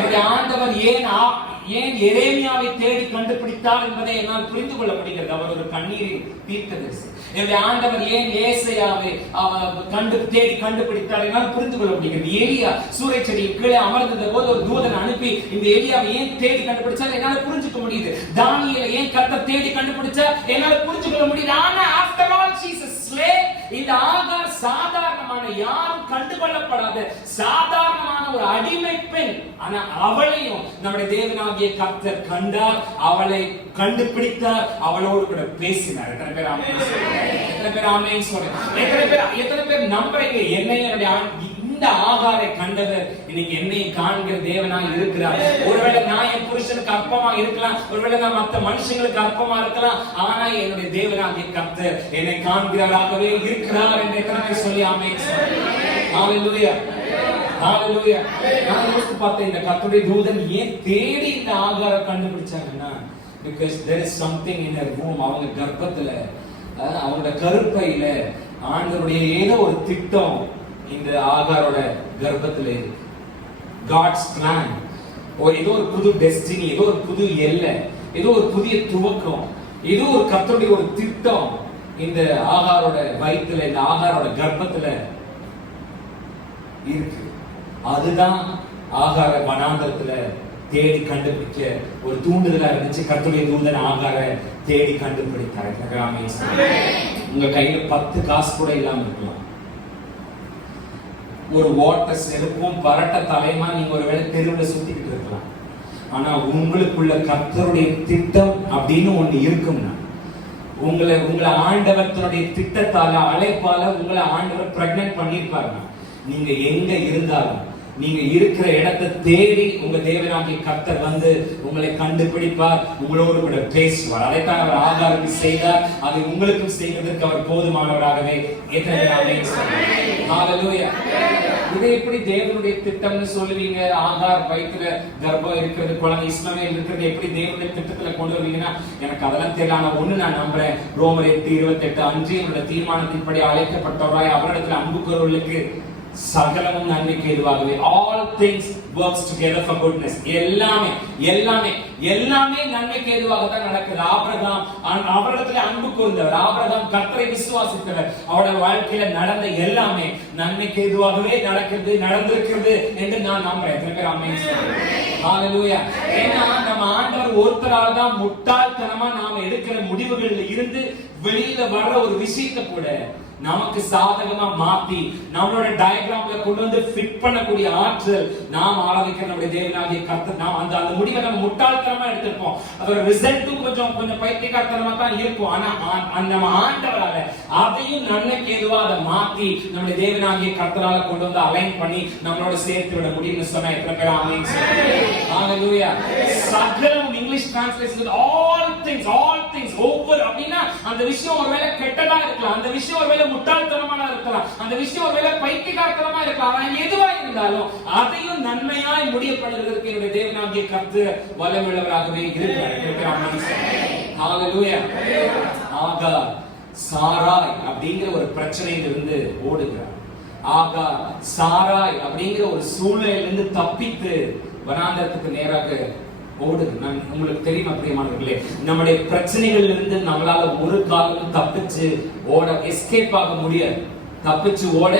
இந்த ஆண்டவர் ஏன் எரேமியாவை தேடி கண்டுபிடித்தார் என்பதை என்னால் புரிந்து கொள்ள முடிகிறது. அவர் ஒரு கண்ணீரின் தீர்க்கதரிசி. என்னுடைய ஆண்டவர் ஏன் ஏசாயாவை தேடி கண்டுபிடித்தார் என்னால் புரிந்து கொள்ள முடிகிறது. எலியா சூறைச்செடி கீழே அமர்ந்த போது ஒரு தூதனை அனுப்பி இந்த எலியாவை ஏன் தேடி கண்டுபிடிச்சார் என்னால் புரிஞ்சுக்க முடியுது. தானியேலை ஏன் கர்த்தர் தேடி கண்டுபிடிச்சார் என்னால் புரிஞ்சுக்கொள்ள முடியுது. ஆனா after all she is a slave. இந்த ஆகார் சாதாரணமான, யாரும் கண்டுகொள்ளப்படாத சாதாரணமான ஒரு அடிமை பெண். ஆனா அவளையும் நம்முடைய தேவனாகிய கர்த்தர் கண்டார், அவளை கண்டுபிடித்தார், அவளோடு கூட பேசினார். எத்தனை பேர் ஆமென் சொல்லுங்க? எத்தனை பேர் ஆமென் சொல்லுங்க? எத்தனை பேர் நம்புறீங்க என்னைய இந்த ஆகாரை கண்டவர் இன்னைக்கு என்னையும் காண்கிற தேவனாய் இருக்கிறார்? ஒருவேளை நான் என் புருஷனுக்கு அற்பமா இருக்கலாம், ஒருவேளை நான் மற்ற மனுஷங்களுக்கு அற்பமா இருக்கலாம், ஆனா என்னுடைய தேவனாகிய கர்த்தர் என்னை காண்கிறாராகவே இருக்கிறார் என்று எத்தனை சொல்லி ஆமென் சொல்லுங்க? ஹalleluya. ஹalleluya. நான் யோசித்து பார்த்தேன், இந்த கர்த்தருடைய தூதன் ஏன் தேடி இந்த ஆகாரை கண்டுபிடிச்சாங்கன்னா, because there is something in her womb. அவங்க கர்ப்பத்துல, அவங்களோட கருப்பையில ஆண்டவருடைய ஏதோ ஒரு திட்டம் இந்த ஆகாரோட கர்ப்பத்திலே, God's plan, ஏதோ ஒரு புது டெஸ்டினி, ஏதோ ஒரு புது எல்லை, ஏதோ ஒரு புதிய துவக்கம், ஏதோ ஒரு கர்த்தருடைய ஒரு திட்டம் இந்த ஆகாரோட வயித்துல, இந்த ஆகாரோட கர்ப்பத்துல இருக்கு. அதுதான் ஆகார வனாந்தரத்துல தேடி கண்டுபிடிக்க ஒரு தூண்டுதலா இருந்துச்சு. கர்த்தருடைய தூதன் ஆகார தேடி கண்டுபிடித்தார். உங்க கையில 10 காசு கூட இல்லாம இருக்கலாம், ஒரு ஓட்ட செருப்பும் பரட்ட தலைமா நீங்க ஒருவேளை தெருவில் சுத்திக்கிட்டு இருக்கலாம். ஆனா உங்களுக்குள்ள கர்த்தருடைய திட்டம் அப்படின்னு ஒண்ணு இருக்கும்னா, உங்களை ஆண்டவர் தன்னுடைய திட்டத்தால, அழைப்பால உங்களை ஆண்டவர் பிரெக்னன்ட் பண்ணிருப்பாருன்னா, நீங்க எங்க இருந்தாலும் நீங்க இருக்கிற இடத்தை தேடி உங்க தேவனாகிய கர்த்தர் வந்து உங்களை கண்டுபிடிப்பார், உங்களோடு கூட பேசுவார். அதைத்தான் அவர் ஆகாருக்கு செய்தார், அதை உங்களுக்கும் செய்வதற்கு அவர் போதுமானவராகவே. இதை எப்படி தேவனுடைய திட்டம்னு சொல்லுவீங்க? ஆகார் வயிற்றுல கர்ப்பம் இருக்கிறது, குழந்தை இஸ்மவேல் இருக்கிறது, எப்படி தேவனுடைய திட்டத்துல கொண்டு வருவீங்கன்னா, எனக்கு அதெல்லாம் தெரியல. ஆனா ஒண்ணு நான் நம்புறேன், ரோமர் 8:28 அன்று என்னோட தீர்மானத்தின்படி அழைக்கப்பட்டவராய் அவரிடத்துல அன்பு கூறுவர்களுக்கு சகலமும் நன்மைக்கு ஏதுவாகவே, all things works together for goodness. எல்லாமே நன்மைக்கு ஏதுவாக தான் நடக்குது. ஆபிரகாம் அவரிடத்துல அன்பு கூர்ந்தவர், ஆபிரகாம் கர்த்தரை விசுவாசித்தவர், அவருடைய வாழ்க்கையில நடந்த எல்லாமே நன்மைக்கு ஏதுவாகவே நடந்திருக்கிறது என்று நான் நம்புறேன். எத்தனை பேர் ஆமென் சொல்லுங்க? ஹalleluya. ஏன்னா நம்ம ஆண்டவர் ஒருத்தரால தான் முட்டாள்தனமா நாம எடுக்கிற முடிவுகள்ல இருந்து வெளியில வர்ற ஒரு விஷயத்தை கூட நமக்கு சாதகமா மாத்தி நம்மளோட டயகிராம்ல கொண்டு வந்து ஃபிட் பண்ணக்கூடிய ஆற்றல் நாம் ஆராதிக்கிற நம்முடைய தேவனாகிய கர்த்தர். நாம் அந்த முடிவை நம்ம முட்டாள்தனமா எடுத்திருப்போம், அதோட ரிசல்ட்டும் கொஞ்சம் பைத்தியக்காரத்தனமா தான் இருக்கும். ஆனா நம்ம ஆண்டவரால அதையும் நன்மைக்கு ஏதுவா அதை மாத்தி நம்முடைய தேவனாகிய கர்த்தரால கொண்டு வந்து அலைன் பண்ணி நம்மளோட சேர்த்து விட முடியும்னு சொன்னா எத்தனை பேர் ஆமென் சொல்லுங்க? ஹalleluya. சகலம் இங்கிலீஷ் டிரான்ஸ்லேஷன் all things ஒவ்வொரு அப்படின்னா அந்த விஷயம் ஒருவேளை கெட்டதா இருக்கலாம், அந்த விஷயம் ஒருவேளை முட்டாள்தனமா இருக்கலாம், அந்த விஷயம் ஒருவேளை பைத்தியக்காரத்தனமா இருக்கலாம். ஆனா எதுவா இருந்தாலும் அதையும் நன்மையாய் முடியப்படுவதற்கு என்னுடைய தேவனாகிய கர்த்தர் வல்லமையுள்ளவராகவே இருக்கிறார். ஹalleluya. ஆகார் சாராய் அப்படிங்கிற ஒரு பிரச்சனையிலிருந்து ஓடுகிறார். ஆகார் சாராய் அப்படிங்கிற ஒரு சூழ்நிலையிலிருந்து தப்பித்து வனாந்தரத்துக்கு நேராக ஓடுது. உங்களுக்கு தெரியுமா பிரியமானவர்களே, நம்முடைய பிரச்சனைகள்ல இருந்து நம்மளால ஒரு காலம் தப்பிச்சு ஓட எஸ்கேப் ஆக முடியாது. தப்பிச்சு ஓட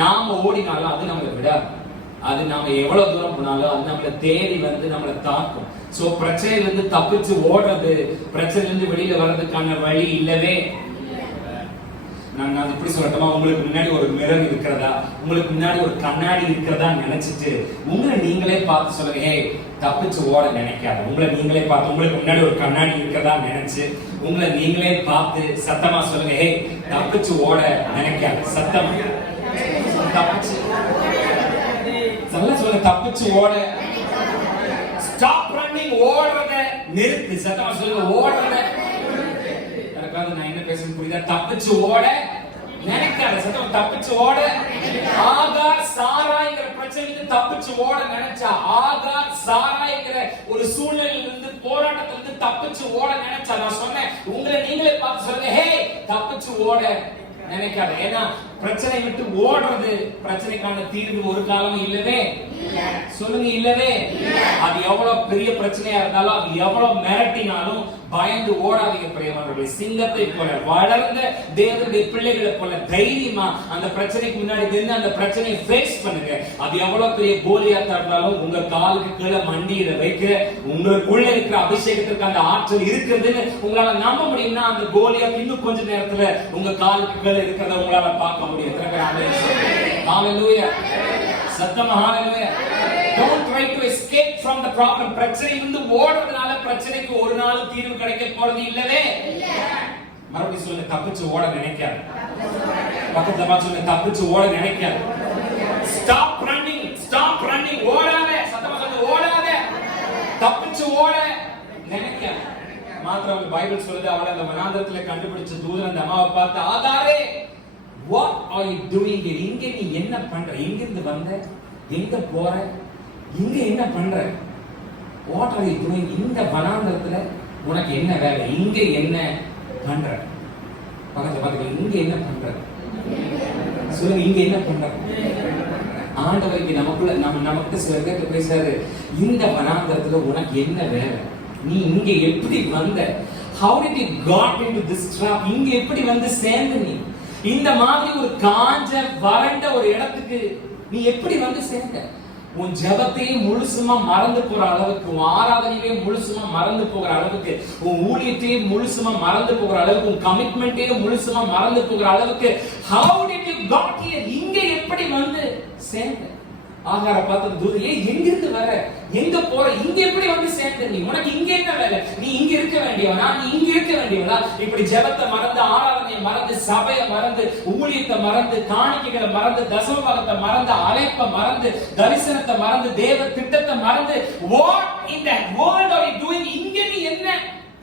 நாம ஓடினாலும் அது நம்மளை விடாது. அது நாம எவ்வளவு தூரம் போனாலும் அது நம்மள தேடி வந்து நம்மள தாக்கும். சோ பிரச்சனையில இருந்து தப்பிச்சு ஓடுறது, பிரச்சனையில இருந்து வெளியில வர்றதுக்கான வழி இல்லவே. நான் இப்படி சொல்லட்டுமா, உங்களுக்கு முன்னாடி ஒரு மிரர் இருக்கிறதா, உங்களுக்கு முன்னாடி ஒரு கண்ணாடி இருக்கிறதா நினைச்சிட்டு உங்களை நீங்களே பார்த்து சொல்லுங்க, ஹே தப்பிச்சு ஓட நினைக்காத. உங்களை நீங்களே பார்த்து, உங்களுக்கு முன்னாடி ஒரு கண்ணாடி இருக்கிறதா நினைச்சு உங்களை நீங்களே பார்த்து சத்தமா சொல்லுங்க, ஹே தப்பிச்சு ஓட நினைக்காத. சத்தமா தப்பிச்சு சொல்லுங்க, தப்பிச்சு ஓட. ஸ்டாப் ரன்னிங், ஓடுறத நிறுத்து. சத்தமா சொல்லுங்க, ஓடுறத. நான் என்ன பேசுறது புரியுதா? தப்பிச்சு ஓட நினைக்காத. சத்தமா தப்பிச்சு ஓட. ஆகார் சாராய்ங்கிற பிரச்சனைக்கு தப்பிச்சு ஓட நினைச்சா, ஆகார் சாராய்ங்கிற ஒரு சூழ்நிலையில இருந்து, போராட்டத்துல இருந்து தப்பிச்சு ஓட நினைச்சா, நான் சொன்னேன் உங்களை நீங்களே பார்த்து சொல்லுங்க, ஹே தப்பிச்சு ஓட நினைக்காத. ஏன்னா பிரச்சனை விட்டு ஓடுறது, பிரச்சனைக்கான தீர்வு ஒரு காலமும் இல்லவே. சொல்லுங்க, இல்லவே. அது எவ்வளவு பெரிய பிரச்சனையா இருந்தாலும், அது எவ்வளவு மிரட்டினாலும் பயந்து ஓடாதீங்க பிரியமானவர்களே. சிங்கத்தை போல வளர்ந்த தேவனுடைய பிள்ளைகளை போல தைரியமா அந்த பிரச்சனைக்கு முன்னாடி நின்று அந்த பிரச்சனையை ஃபேஸ் பண்ணுங்க. அது எவ்வளவு பெரிய கோலியாத்தா இருந்தாலும் உங்க காலுக்கு கீழே மண்டியில வைக்கிற உங்களுக்குள்ள இருக்கிற அபிஷேகத்திற்கு அந்த ஆற்றல் இருக்கிறதுன்னு உங்களால நம்ப முடியும்னா, அந்த கோலியாத் இன்னும் கொஞ்ச நேரத்துல உங்க காலுக்கு கீழே இருக்கிறத உங்களால பார்க்க முடியும். ஹalleluya, சத்தமா ஹalleluya. Don't try to escape from the problem. பிரச்சனை வந்து ஓடுறதுனால பிரச்சனைக்கு ஒரு நாள் தீர்வு கிடைக்க போறது இல்லவே இல்ல. மறுபடியும் சொல்லுங்க, தப்பிச்சு ஓட நினைக்காத. பக்கத்துல பார்த்து சொல்லுங்க, தப்பிச்சு ஓட நினைக்காத. Stop running, stop running. ஓடாத. சத்தமா சொல்லுங்க, ஓடாத. தப்பிச்சு ஓட நினைக்காத. மாத்திரம் பைபிள் சொல்லுது, அவளை அந்த வனாந்தரத்துல கண்டுபிடிச்ச தூதன் அந்த அம்மாவை பார்த்து, ஆகாரே what are you doing here? இங்க நீ என்ன பண்ற? எங்க இருந்து வந்த? எங்க போற? இங்க என்ன பண்ற? What are you doing? இந்த வனாந்தரத்துல உனக்கு என்ன வேலை? இங்க என்ன பண்ற? பக்கத்துல இங்க என்ன பண்ற? சொல்லுங்க, இங்க என்ன பண்ற? ஆண்டவருக்கு நமக்குள்ள நமக்கு சில பேர் பேசுறாரு, இந்த வனாந்தரத்துல உனக்கு என்ன வேலை? நீ இங்க எப்படி வந்த? How did you got into this trap? இங்க எப்படி வந்து சேர்ந்த? நீ இந்த மாதிரி ஒரு காஞ்ச வறண்ட ஒரு இடத்துக்கு நீ எப்படி வந்து சேர்ந்த? உன் ஜெபத்தையே முழுசுமா மறந்து போற அளவுக்கு, உன் ஆராதனையே முழுசுமா மறந்து போகிற அளவுக்கு, உன் ஊழியத்தையே முழுசுமா மறந்து போகிற அளவுக்கு, உன் கமிட்மெண்ட்டையே முழுசுமா மறந்து போகிற அளவுக்கு how did you got here? இங்க எப்படி வந்து சேர்ந்த? ஆகார பார்த்து தூதன், எங்க இருந்து வர? எங்க போற? இங்க எப்படி வந்து சேர்ந்த? நீ உனக்கு இங்க என்ன வேலை? நீ இங்க இருக்க வேண்டியவனா? நீ இங்க இருக்க வேண்டியவனா? இப்படி ஜெபத்தை மறந்து, ஆராதனையை மறந்து, சபையை மறந்து, ஊழியத்தை மறந்து, காணிக்கைகளை மறந்து, தசமபாகத்தை மறந்து, அழைப்பை மறந்து, தரிசனத்தை மறந்து, தேவ திட்டத்தை மறந்து, what in the world are you doing? இங்க நீ என்ன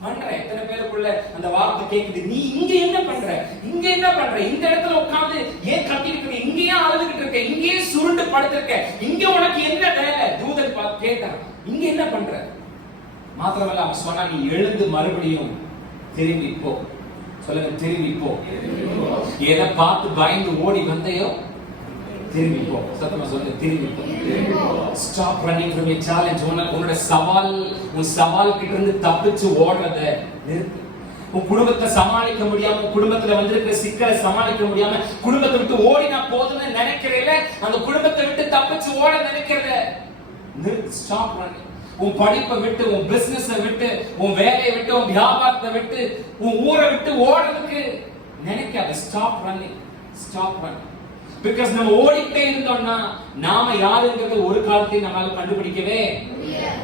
பண்ற? எத்தனை பேருக்குள்ள அந்த வார்த்தை கேக்குது, நீ இங்க என்ன பண்ற? இங்க என்ன பண்ற? இந்த இடத்துல உட்கார்ந்து ஏன் கத்திட்டு இருக்க? இங்கேயே அழுதுகிட்டு இருக்க? இங்கேயே சுருண்டு படுத்திருக்க? இங்க உனக்கு என்ன வேலை? தூதன் பார்த்து கேட்டான், இங்க என்ன பண்ற? மாத்திரமல்ல அவன் சொன்னா, நீ எழுந்து மறுபடியும் திரும்பி போ. சொல்லுங்க, திரும்பி போ. எதை பார்த்து பயந்து ஓடி வந்தையோ திரும்பி போ. சத்தமா சொல்லுங்க, திரும்பி போ. Stop running from your challenge. உன்னோட சவால், உன் சவால் கிட்ட இருந்து தப்பிச்சு ஓடுறத நிறுத்து. உன் குடும்பத்தை சமாளிக்க முடியாம, உன் குடும்பத்துல வந்திருக்கிற சிக்கலை சமாளிக்க முடியாம குடும்பத்தை விட்டு ஓடினா போதும்னு நினைக்கிறேல, அந்த குடும்பத்தை விட்டு தப்பிச்சு ஓட நினைக்கிறத நிறுத்து. Stop running. உன் படிப்பை விட்டு, உன் பிசினஸை விட்டு, உன் வேலையை விட்டு, உன் வியாபாரத்தை விட்டு, உன் ஊரை விட்டு ஓடுறதுக்கு நினைக்காத. Stop running. Stop running. Because நம்ம ஓடிட்டே இருந்தோம்னா நாம யாருங்கிறது ஒரு காலத்தையும் நம்மால கண்டுபிடிக்கவே முடியாது.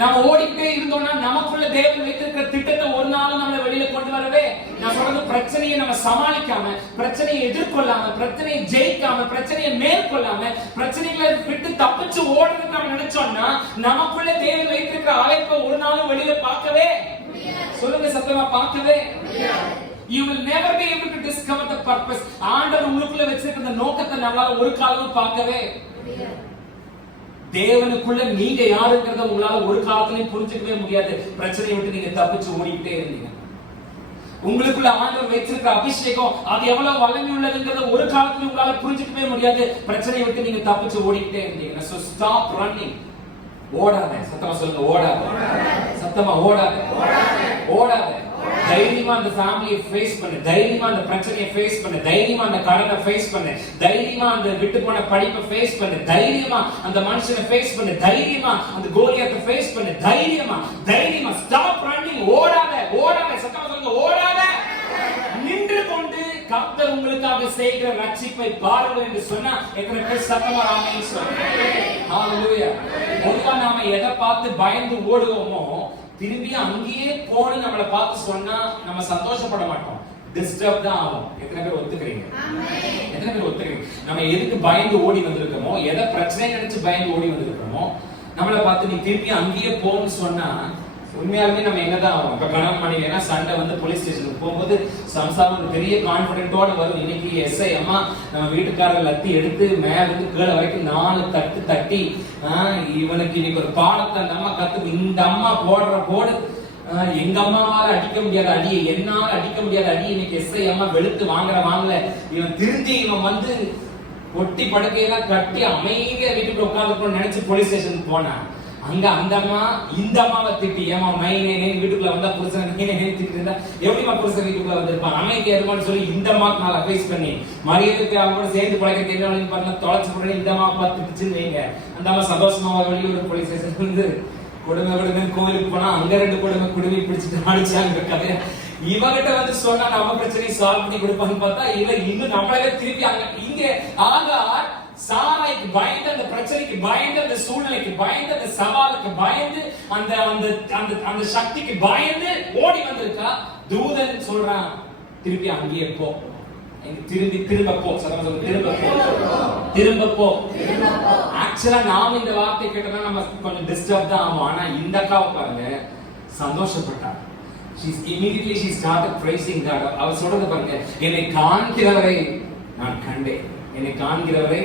நாம ஓடிட்டே இருந்தோம்னா நமக்குள்ள தேவன் வைத்திருக்கிற திட்டத்தை ஒரு நாளும் நம்மள வெளியில கொண்டு வரவே. நான் சொல்றது, பிரச்சனையை நம்ம சமாளிக்காம, பிரச்சனையை எதிர்கொள்ளாம, பிரச்சனையை ஜெயிக்காம, பிரச்சனையை மேற்கொள்ளாம, பிரச்சனைகளை விட்டு தப்பிச்சு ஓடுறதுக்கு நம்ம நினைச்சோம்னா நமக்குள்ள தேவன் வைத்திருக்கிற அழைப்பை ஒரு நாளும் வெளியில பார்க்கவே முடியாது. சொல்லுங்க சத்தமா, பார்க்கவே முடியாது. You will never be able to discover the purpose. ஆண்டவர் உங்களுக்குள்ள வச்சிருக்கிற நோக்கத்தை நம்மால ஒரு காலமும் பார்க்கவே முடியாது. தேவனுக்குள்ள நீங்க யாருங்கிறத உங்களால ஒரு காலத்திலயும் புரிஞ்சுக்கவே முடியாது. பிரச்சனையை விட்டு நீங்க தப்பிச்சு ஓடிக்கிட்டே இருந்தீங்க. உங்களுக்குள்ள ஆண்டவர் வச்சிருக்கிற அபிஷேகம் அது எவ்வளவு வல்லமை உள்ளதுங்கிறத ஒரு காலத்திலயும் உங்களால புரிஞ்சுக்கவே முடியாது. பிரச்சனையை விட்டு நீங்க தப்பிச்சு ஓடிக்கிட்டே இருந்தீங்க. So stop running. ஓடாத. சத்தமா சொல்லுங்க, ஓடாத. சத்தமா ஓடாத. ஓடாத. தைரியமா அந்த ஃபேமிலியை ஃபேஸ் பண்ணு, தைரியமா அந்த பிரச்சனையை ஃபேஸ் பண்ணு, தைரியமா அந்த கடனை ஃபேஸ் பண்ணு, தைரியமா அந்த விட்டு போன படிப்பை ஃபேஸ் பண்ணு, தைரியமா அந்த மனுஷனை ஃபேஸ் பண்ணு, தைரியமா அந்த கோலியாத்தை ஃபேஸ் பண்ணு, தைரியமா ஸ்டாப் ரன்னிங். ஓடாத சத்தமா சொல்லுங்க, ஓடாத. நின்று கொண்டு கர்த்தர் உங்களுக்காக செய்கிற ரட்சிப்பை பாருங்கள் என்று சொன்னா எத்தனை பேர் சத்தமா ஆமென் சொல்லுங்க. ஹalleluya. பொதுவா நாம எதை பார்த்து பயந்து ஓடுவோமோ திரும்பி அங்கேயே போன்னு நம்மளை பார்த்து சொன்னா நம்ம சந்தோஷப்பட மாட்டோம், டிஸ்டர்ப் தான் ஆகும். எத்தனை பேர் ஒத்துக்கிறீங்க? எத்தனை பேர் ஒத்துக்கிறீங்க? நம்ம எதுக்கு பயந்து ஓடி வந்திருக்கோமோ, எதை பிரச்சனை நினைச்சு பயந்து ஓடி வந்திருக்கோமோ, நம்மளை பார்த்து நீ திரும்பி அங்கேயே போன்னு சொன்னா உண்மையாலுமே நம்ம என்னதான் ஆகும்? இப்ப கணவன் மனைவினா சண்டை வந்து போலீஸ் ஸ்டேஷனுக்கு போகும்போது சம்சாரம் ஒரு பெரிய கான்பிடென்ட்டோட வரும். இன்னைக்கு எஸ்ஐ அம்மா நம்ம வீட்டுக்காரர் லத்தி எடுத்து மேல இருந்து கீழே வரைக்கும் 4 தட்டு தட்டி இவனுக்கு இன்னைக்கு ஒரு பாடத்தை அந்த அம்மா கத்து, இந்த அம்மா போடுற போடு எங்க அம்மாவால அடிக்க முடியாத அடியை, என்னால அடிக்க முடியாத அடி இன்னைக்கு எஸ்ஐ அம்மா வெளுத்து வாங்கல. இவன் திருந்தி இவன் வந்து ஒட்டி படுக்கையெல்லாம் கட்டி அமைதியா வீட்டுக்கு உட்கார்ந்து நினைச்சு போலீஸ் ஸ்டேஷனுக்கு போனான். அங்க அந்த அம்மா இந்த அம்மாவை திட்டி, ஏமா மைனே வீட்டுக்குள்ள வந்தா புருஷன் திட்டு இருந்தா எப்படிமா புருஷன் வீட்டுக்குள்ள வந்திருப்பான், அமைதியா இருக்கும்னு சொல்லி இந்த அம்மாக்கு நான் அட்வைஸ் பண்ணி மரியாதைக்கு அவங்க கூட சேர்ந்து பழக்க தெரியும் பண்ண தொலைச்சு போட இந்த அம்மா பார்த்து திட்டுச்சுன்னு வைங்க. அந்த அம்மா சந்தோஷமா வெளியூர் போலீஸ் ஸ்டேஷன் வந்து கொடுமை கோவிலுக்கு போனா அங்க 2 குடுமி பிடிச்சிட்டு அடிச்சாங்க கதையா. இவகிட்ட வந்து சொன்னா நம்ம பிரச்சனையை சால்வ் பண்ணி கொடுப்பான்னு பார்த்தா இவ இன்னும் நம்மளே திருப்பி அங்க இங்க ஆகார் சாராய்க்கு பயந்து, அந்த பிரச்சனைக்கு பயந்து, அந்த சூழ்நிலைக்கு பயந்து, அந்த சவாலுக்கு பயந்து, அந்த அந்த அந்த அந்த சக்திக்கு பயந்து ஓடி வந்திருக்கா. தூதன் சொல்றான் திருப்பி அங்கேயே போ, திரும்ப போ, திரும்ப போ. ஆக்சுவலா நாம இந்த வார்த்தை கேட்டா நம்ம கொஞ்சம் டிஸ்டர்ப் தான் ஆகும். ஆனா இந்த அக்காவை பாருங்க, சந்தோஷப்பட்டா. She started praising God. அவர் சொல்றது பாருங்க, என்னை காண்கிறவரை நான் கண்டேன், என்னை காண்கிறவரை.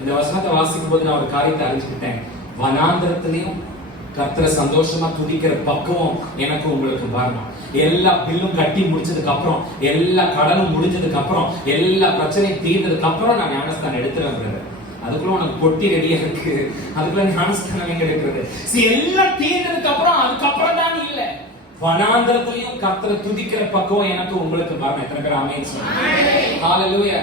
இந்த வசனத்தை வாசிக்கும் போது நான் ஒரு காரியத்தை அறிஞ்சுக்கிட்டேன். வனாந்திரத்திலையும் கர்த்தரை சந்தோஷமா துதிக்கிற பக்குவம் எனக்கு உங்களுக்கு வரணும். எல்லா பில்லும் கட்டி முடிச்சதுக்கு அப்புறம், எல்லா கடனும் முடிஞ்சதுக்கு அப்புறம், எல்லா பிரச்சனையும் தீர்ந்ததுக்கு அப்புறம் நான் ஞானஸ்தானம் எடுத்துறேன். அதுக்குள்ள உனக்கு பொட்டி ரெடியா இருக்கு, அதுக்குள்ள ஞானஸ்தானம் எங்க எடுக்கிறது? எல்லாம் தீர்ந்ததுக்கு அப்புறம் அதுக்கப்புறம் தான் இல்ல, வனாந்திரத்திலையும் கர்த்தரை துதிக்கிற பக்குவம் எனக்கு உங்களுக்கு வரணும். எத்தனை பேர் ஆமென் சொல்லுங்க? ஹalleluya,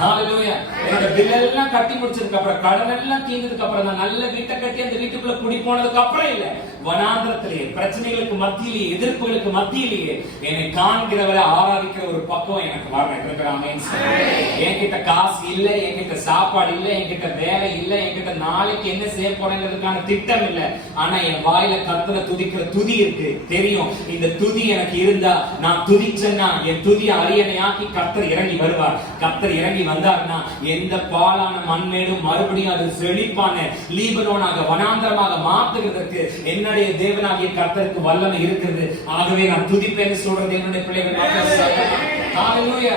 ஹalleluya. என்னோட பில் எல்லாம் கட்டி முடிச்சதுக்கு அப்புறம், கடன் எல்லாம் தீர்ந்ததுக்கு அப்புறம், நான் நல்ல வீட்டை கட்டி அந்த வீட்டுக்குள்ள குடி போனதுக்கு அப்புறம் இல்ல, வனாந்திரத்திலேயே பிரச்சனைகளுக்கு மத்தியிலேயே எதிர்ப்புகளுக்கு மத்தியிலேயே என்னை காண்கிறவரை ஆராதிக்கிற ஒரு பக்குவம் எனக்கு வரணும். எத்தனை பேர் ஆமென் சொல்லுங்க? என்கிட்ட காசு இல்ல, என்கிட்ட சாப்பாடு இல்ல, என்கிட்ட வேலை இல்ல, என்கிட்ட நாளைக்கு என்ன செய்ய போறேங்கிறதுக்கான திட்டம் இல்ல, ஆனா என் வாயில கர்த்தரை துதிக்கிற துதி இருக்கு. தெரியும் இந்த துதி எனக்கு இருந்தா, நான் துதிச்சேன்னா என் துதியை அரியணையாக்கி கர்த்தர் இறங்கி வருவார். கர்த்தர் இறங்கி வந்தார்னா எந்த பாலான மண்மேடும் மறுபடியும் அது செழிப்பான லீபனோனாக வனாந்தரமாக மாற்றுகிறதுக்கு என்னுடைய தேவனாகிய கர்த்தருக்கு வல்லமை இருக்கிறது. ஆகவே நான் துதிப்பேன்னு சொல்றது என்னுடைய பிள்ளைகள். ஹalleluya.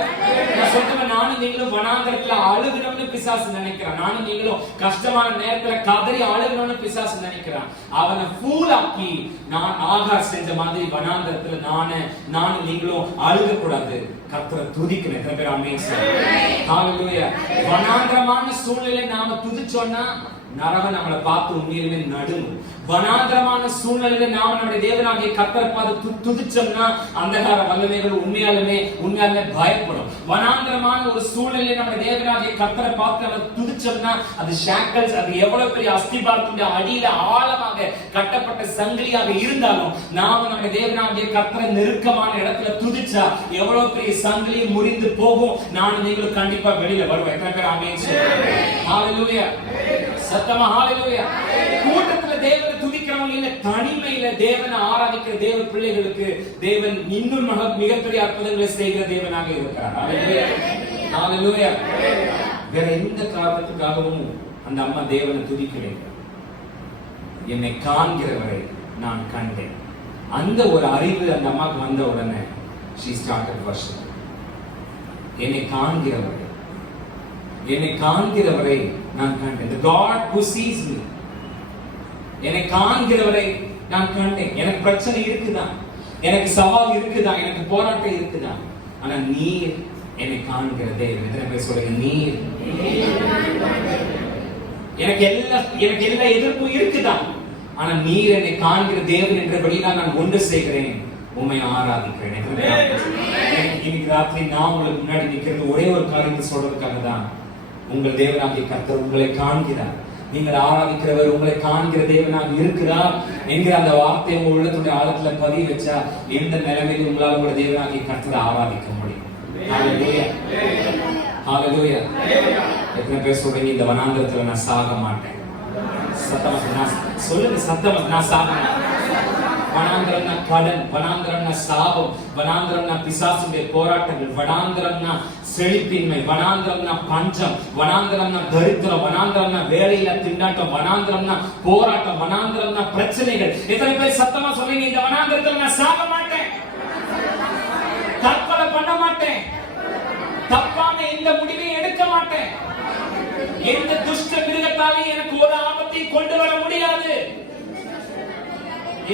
நான் சொல்றேன், நானும் நீங்களும் வனாந்தரத்துல அழுகணும்னு பிசாசு நினைக்கிறான். நானும் நீங்களும் கஷ்டமான நேரத்துல கதறி அழுகணும்னு பிசாசு நினைக்கிறான். அவனை ஃபூல் ஆக்கி நான் ஆகார் செஞ்ச மாதிரி வனாந்தரத்துல நானும் நீங்களும் அழுக கூடாது, கர்த்தரை துதிக்கணும். எத்தனை பேர் ஆமென் சொல்லுங்க? ஹalleluya. வனாந்தரமான சூழ்நிலை நாம துதிச்சோம்னா நரகம் நம்மளை பார்த்து உண்மையிலுமே நடுங்கும். வனாந்தரமான சூழ்நிலையில நாம நம்முடைய தேவனாகிய கர்த்தரை பார்த்து துதிச்சோம்னா அந்தகார வல்லமைகள் உண்மையாலுமே பயப்படும். வனாந்தரமான ஒரு சூழ்நிலையில நம்முடைய தேவனாகிய கர்த்தரை பார்த்து நம்ம துதிச்சோம்னா அது ஷாக்கல்ஸ், அது எவ்வளவு பெரிய அஸ்திபாரத்துடைய அடியில ஆழமாக கட்டப்பட்ட சங்கிலியாக இருந்தாலும் நாம நம்முடைய தேவனாகிய கர்த்தரை நெருக்கமான இடத்துல துதிச்சா எவ்வளவு பெரிய சங்கிலி முறிந்து போகும். நானும் நீங்களும் கண்டிப்பா வெளியில வருவோம். எத்தனை பேர் ஆமென் சொல்லுங்க? ஹalleluya. சத்தமா ஹalleluya. கூட்டத்துல தேவனை துதிக்கிறவங்க இல்ல, தனிமையில தேவனை ஆராதிக்கிற தேவ பிள்ளைகளுக்கு தேவன் இன்னும் மிகப்பெரிய அற்புதங்களை செய்கிற தேவனாக இருக்கிறார். ஹalleluya, ஹalleluya. வேற எந்த காரணத்துக்காகவும் அந்த அம்மா தேவனை துதிக்கவில்லை. என்னை காண்கிறவரை நான் கண்டேன். அந்த ஒரு அறிவு அந்த அம்மாக்கு வந்த உடனே she started worship. என்னை காண்கிறவரை நான் கண்டேன். The God who sees me. என்னை காண்கிறவரை நான் கண்டேன். எனக்கு பிரச்சனை இருக்குதான், எனக்கு சவால் இருக்குதான், எனக்கு போராட்டம் இருக்குதான், ஆனா நீர் என்னை காண்கிற தேவன். எத்தனை பேர் சொல்லுங்க? நீர். எனக்கு எல்லா எதிர்ப்பும் இருக்குதான், ஆனா நீர் என்னை காண்கிற தேவன் என்றபடி நான் ஒன்று செய்கிறேன். உம்மை ஆராதிக்கிறேன். இன்னைக்கு ராத்திரி நான் உங்களுக்கு முன்னாடி நிற்கிறது ஒரே ஒரு காரியத்தை சொல்றதுக்காக தான். உங்கள் தேவனாகிய கர்த்தர் உங்களை காண்கிறார். நீங்கள் ஆராதிக்கிறவர் உங்களை காண்கிற தேவனாக இருக்கிறார் என்கிற அந்த வார்த்தையை உங்க உள்ளத்துடைய ஆழத்துல பதிய வச்சா எந்த நிலைமையில் உங்களால் உங்க தேவனாகிய கர்த்தரை ஆராதிக்க முடியும். ஹல்லேலூயா, ஹல்லேலூயா. எத்தனை பேர் சொல்றீங்க இந்த வனாந்தரத்துல நான் சாக மாட்டேன்? சத்தமா சொல்லுங்க, சத்தமா நான் சாக மாட்டேன். வனாந்தரம்னா கடன், வனாந்தரம்னா சாபம், வனாந்தரம்னா பிசாசுடைய போராட்டங்கள், வனாந்தரம்னா செழிப்பின்மை, வனாந்தரம்னா பஞ்சம், வனாந்தரம்னா தரித்திரம், வனாந்தரம்னா வேலையில திண்டாட்டம், வனாந்தரம்னா போராட்டம், வனாந்தரம்னா பிரச்சனைகள். எத்தனை பேர் சத்தமா சொல்றீங்க இந்த வனாந்தரத்துல நான் சாக மாட்டேன், தற்கொலை பண்ண மாட்டேன், தப்பான எந்த முடிவையும் எடுக்க மாட்டேன், எந்த துஷ்ட மிருகத்தாலையும் எனக்கு ஒரு ஆபத்தை கொண்டு வர முடியாது.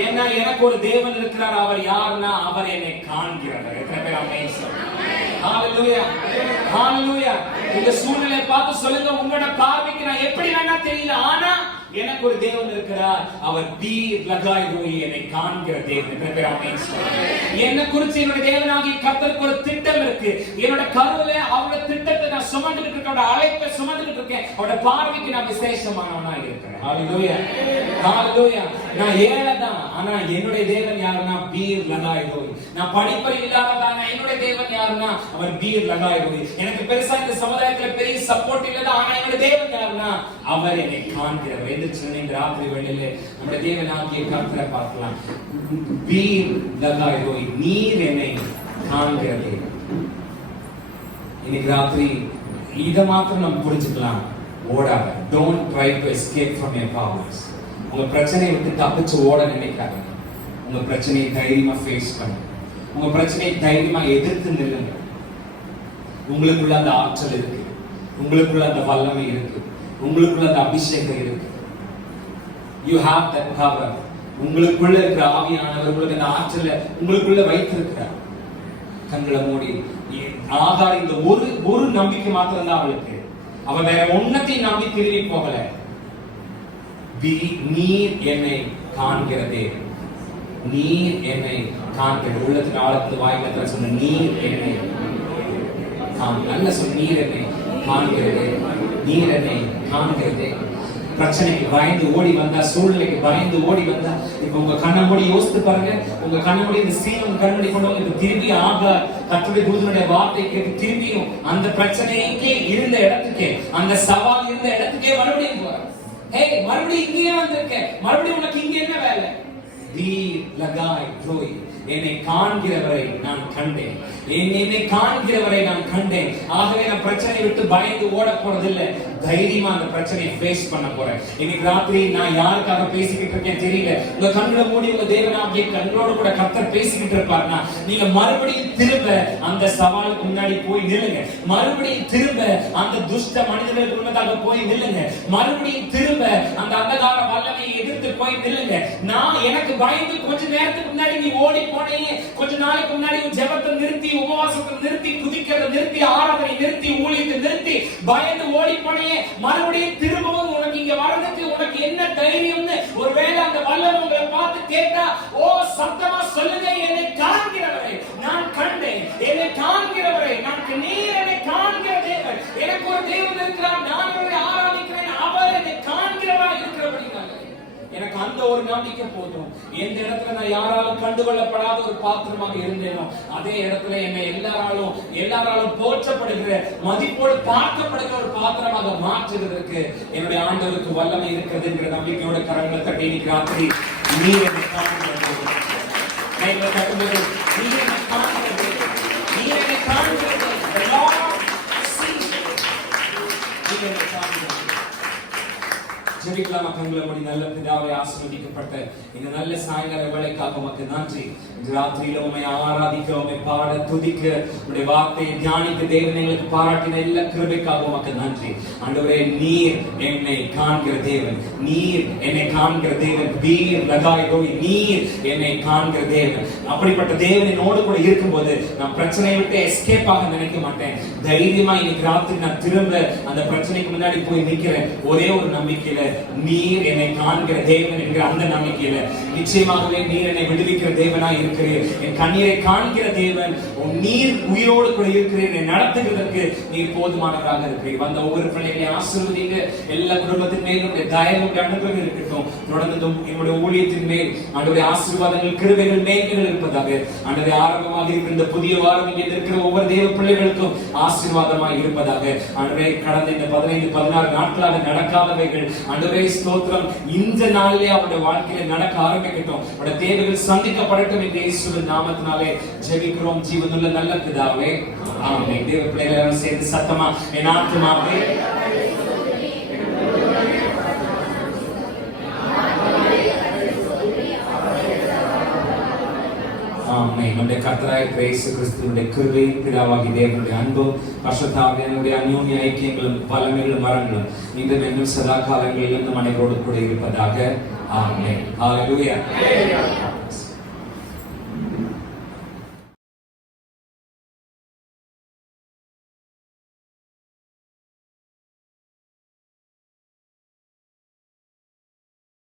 ஏன்னா எனக்கு ஒரு தேவன் இருக்கிறார். அவர் யாருன்னா அவர் என்னை காண்கிறவர். எத்தனை பேர் ஆமென் சொல்லுங்க? ஹalleluya, ஹalleluya. இந்த சூழ்நிலையை பார்த்து சொல்லுங்க, உங்களோட பார்வைக்கு நான் எப்படி வேணா தெரியல, ஆனா எனக்கு ஒரு தேவன் இருக்கிறார். அவர் பீர் லகாய் ரோயி என்னை காண்கிற தேவன். எத்தனை பேர் ஆமென் சொல்லுங்க? என்ன குறித்து என்னோட தேவனாகிய கர்த்தருக்கு ஒரு திட்டம் இருக்கு. என்னோட கருவில அவரோட திட்டத்தை நான் சுமந்துட்டு இருக்கேன், அவரோட அழைப்பை சுமந்துட்டு இருக்கேன். அவரோட பார்வைக்கு நான் விசேஷமானவனா இருக்கிறேன். ஹalleluya, ஹalleluya. நான் ஏழைதான், ஆனா என்னுடைய தேவன் யாருன்னா பீர் லகாய் ரோயி. நான் படிப்பறிவு இல்லாததான என்னுடைய தேவன் யாருன்னா அவர் பீர் லகாய் ரோயி. எனக்கு பெருசா இந்த சமுதாயத்துல பெரிய சப்போர்ட் இல்ல, ஆனா என்னோட தேவன் யாருன்னா அவர் என்னை காண்கிறவர். இந்த ராத்திரி வேளையிலே நம்முடைய தேவனாகிய கர்த்தரை பார்க்கலாம். பீர் லகாய் ரோயி, நீர் என்னை காண்கிற தேவன். இன்னைக்கு ராத்திரி இதை மாத்திரம் நம்ம புரிஞ்சுக்கலாம். ஓடாத. Don't try to escape from your problems. உங்க பிரச்சனையை விட்டு தப்பிச்சு ஓட நினைக்காதீங்க. உங்க பிரச்சனையை தைரியமா ஃபேஸ் பண்ணுங்க. உங்க பிரச்சனையை தைரியமா எதிர்த்து நில்லுங்க. உங்களுக்குள்ள அந்த ஆற்றல் இருக்கு, உங்களுக்குள்ள அந்த வல்லமை இருக்கு, உங்களுக்குள்ள அந்த அபிஷேகம் இருக்கு. You have that power. உங்களுக்குள்ள இருக்கிற ஆவியானவர் உங்களுக்கு அந்த ஆற்றலை உங்களுக்குள்ள வைத்திருக்கிறார். கண்களை மூடி ஆகார் இந்த ஒரு நம்பிக்கை மாத்திரம் தான் அவளுக்கு. அவ வேற ஒன்னத்தையும் நம்பி திரும்பி போகல. நீர் என்னை காண்கிறதே, நீர் என்னை காண்கிற உள்ளத்தின் ஆழத்து வாயில சொன்ன நீர் என்னை நல்ல சொல். நீர் என்னை காண்கிறதே, நீர் என்னை காண்கிறதே. பிரச்சனைக்கு பயந்து ஓடி வந்தா, சூழ்நிலைக்கு பயந்து ஓடி வந்தா, இப்ப உங்க கண்ணை மூடி யோசித்து பாருங்க. உங்க கண்ணை மூடி இந்த சீனம் கண்மணி கொண்டு வந்து திரும்பி ஆக கர்த்தருடைய தூதனுடைய வார்த்தை கேட்டு திரும்பியும் அந்த பிரச்சனைக்கே இருந்த இடத்துக்கே, அந்த சவால் இருந்த இடத்துக்கே மறுபடியும் போற. மறுபடியும் இங்கேயே வந்திருக்கேன், மறுபடியும் உனக்கு இங்க என்ன வேலை? பீர் லகாய் ரோயி, என்னை காண்கிறவரை நான் கண்டேன், என்னை காண்கிறவரை நான் கண்டேன். ஆகவே நான் பிரச்சனையை விட்டு பயந்து ஓட போறதில்லை, தைரியமா அந்த பிரச்சனையை ஃபேஸ் பண்ண போறேன். இன்னைக்கு ராத்திரி நான் யாருக்காக பேசிக்கிட்டு இருக்கேன் தெரியல. உங்க கண்களை மூடி உங்க தேவனாகிய கண்ணோட கூட கர்த்தர் பேசிக்கிட்டு இருப்பாருன்னா, நீங்க மறுபடியும் திரும்ப அந்த சவாலுக்கு முன்னாடி போய் நில்லுங்க. மறுபடியும் திரும்ப அந்த துஷ்ட மனிதர்களுக்கு முன்னதாக போய் நில்லுங்க. மறுபடியும் திரும்ப அந்த அந்தகார வல்லமையை எதிர்த்து போய் நில்லுங்க. நான் எனக்கு பயந்து கொஞ்ச நேரத்துக்கு முன்னாடி நீ ஓடி போனே, கொஞ்ச நாளைக்கு முன்னாடி ஜெபத்தை நிறுத்தி, உபவாசத்தை நிறுத்தி, துதிக்கிறதை நிறுத்தி, ஆராதனை நிறுத்தி, ஊழியத்தை நிறுத்தி பயந்து ஓடி போனே, மறுபடியும் திரும்பவும் உனக்கு இங்க வரதுக்கு உனக்கு என்ன தைரியம்னு ஒருவேளை அந்த வல்லமை உங்களை பார்த்து கேட்டா, ஓ சத்தமா சொல்லுங்க, என்னை காண்கிறவரை நான் கண்டேன், என்னை காண்கிறவரை நான், நீர் என்னை காண்கிற தேவன். எனக்கு ஒரு தேவன் இருக்கிறார், நான் அவரை ஆராதிக்கிறேன், அவர் என்னை காண்கிறவரா இருக்கிறபடினால எனக்கு அந்த ஒரு நம்பிக்கை போதும். எந்த இடத்துல நான் யாராலும் கண்டுகொள்ளப்படாத ஒரு பாத்திரமாக இருந்தேனோ அதே இடத்துல என்னை எல்லாராலும் போற்றப்படுகிற, மதிப்போடு பார்க்கப்படுகிற ஒரு பாத்திரமாக மாற்றுவதற்கு என்னுடைய ஆண்டவருக்கு வல்லமை இருக்கிறது என்கிற நம்பிக்கையோட கரங்களை தட்டி இன்னைக்கு ராத்திரி நீர் என்னை காண்கிறது, நீர் என்னை காண்கிறது, நீர் என்னை காண்கிறது, ஜெபிக்கலாமா? கண்களை மூடி. நல்ல பிதாவே, ஆசீர்வதிக்கப்பட்ட இந்த நல்ல சாயங்கால வேளைக்காக உமக்கு நன்றி. இந்த ராத்திரியில உம்மை ஆராதிக்க, உம்மை பாட, துதிக்க, உம்முடைய வார்த்தையை தியானிக்க தேவன் எங்களுக்கு பாராட்டின எல்லா கிருபைக்காக உமக்கு நன்றி. ஆண்டவரே, நீர் என்னை காண்கிற தேவன், நீர் என்னை காண்கிற தேவன். பீர் லகாய் ரோயி, நீர் என்னை காண்கிற தேவன். அப்படிப்பட்ட தேவன் என்னோடு கூட இருக்கும்போது நான் பிரச்சனையை விட்டு எஸ்கேப் ஆக நினைக்க மாட்டேன். தைரியமா இன்னைக்கு ராத்திரி நான் திரும்ப அந்த பிரச்சனைக்கு முன்னாடி போய் நிக்கிறேன். ஒரே ஒரு நம்பிக்கையில நீர் என்னை காண்கிற தேவன் என்கிற அந்த நம்பிக்கையில நிச்சயமாகவே நீர் என்னை விடுவிக்கிற தேவனாய் இருக்கிறீர். என் கண்ணீரை காண்கிற தேவன், நீர் உயிரோடு கூட இருக்கிறீர். என்னை நடத்துகிறதற்கு நீர் போதுமானவராக இருக்கிறீர். வந்த ஒவ்வொரு பிள்ளைகளை ஆசீர்வதிங்க. எல்லா குடும்பத்தின் மேலும் தயவு அனுகிரகம் இருக்கட்டும். தொடர்ந்து என்னுடைய ஊழியத்தின் மேல் ஆண்டவரே ஆசீர்வாதங்கள், கிருபைகள், மேன்மைகள் இருப்பதாக. ஆண்டவரே ஆரம்பமாக இருக்கிற இந்த புதிய வாரம் இங்கே இருக்கிற ஒவ்வொரு தேவ பிள்ளைகளுக்கும் ஆசீர்வாதமாய் இருப்பதாக. ஆண்டவரே கடந்த இந்த 15-16 நாட்களாக நடக்காதவைகள் ஆண்டவரே ஸ்தோத்திரம் இந்த நாளிலே அவருடைய வாழ்க்கையில நடக்க ஆரம்பிக்கட்டும். அவருடைய தேவைகள் சந்திக்கப்படட்டும் என்று இயேசுவின் நாமத்தினாலே ஜெபிக்கிறோம் ஜீவனுள்ள நல்ல பிதாவே, ஆமென். தேவ பிள்ளைகள் சேர்ந்து சத்தமா என் ஆத்துமாவே நம்முடைய கர்த்தராகிய இயேசு கிறிஸ்துவினுடைய கிருபை, பிதாவாகிய தேவனுடைய அன்பும், பரிசுத்த ஆவியானவருடைய அந்யோன்ய ஐக்கியங்களும் பலமைகளும் வரங்களும் இன்றும் என்றும் சதா காலங்களிலும் நம் அனைவரோடு கூட இருப்பதாக. ஆமென். ஹல்லேலூயா.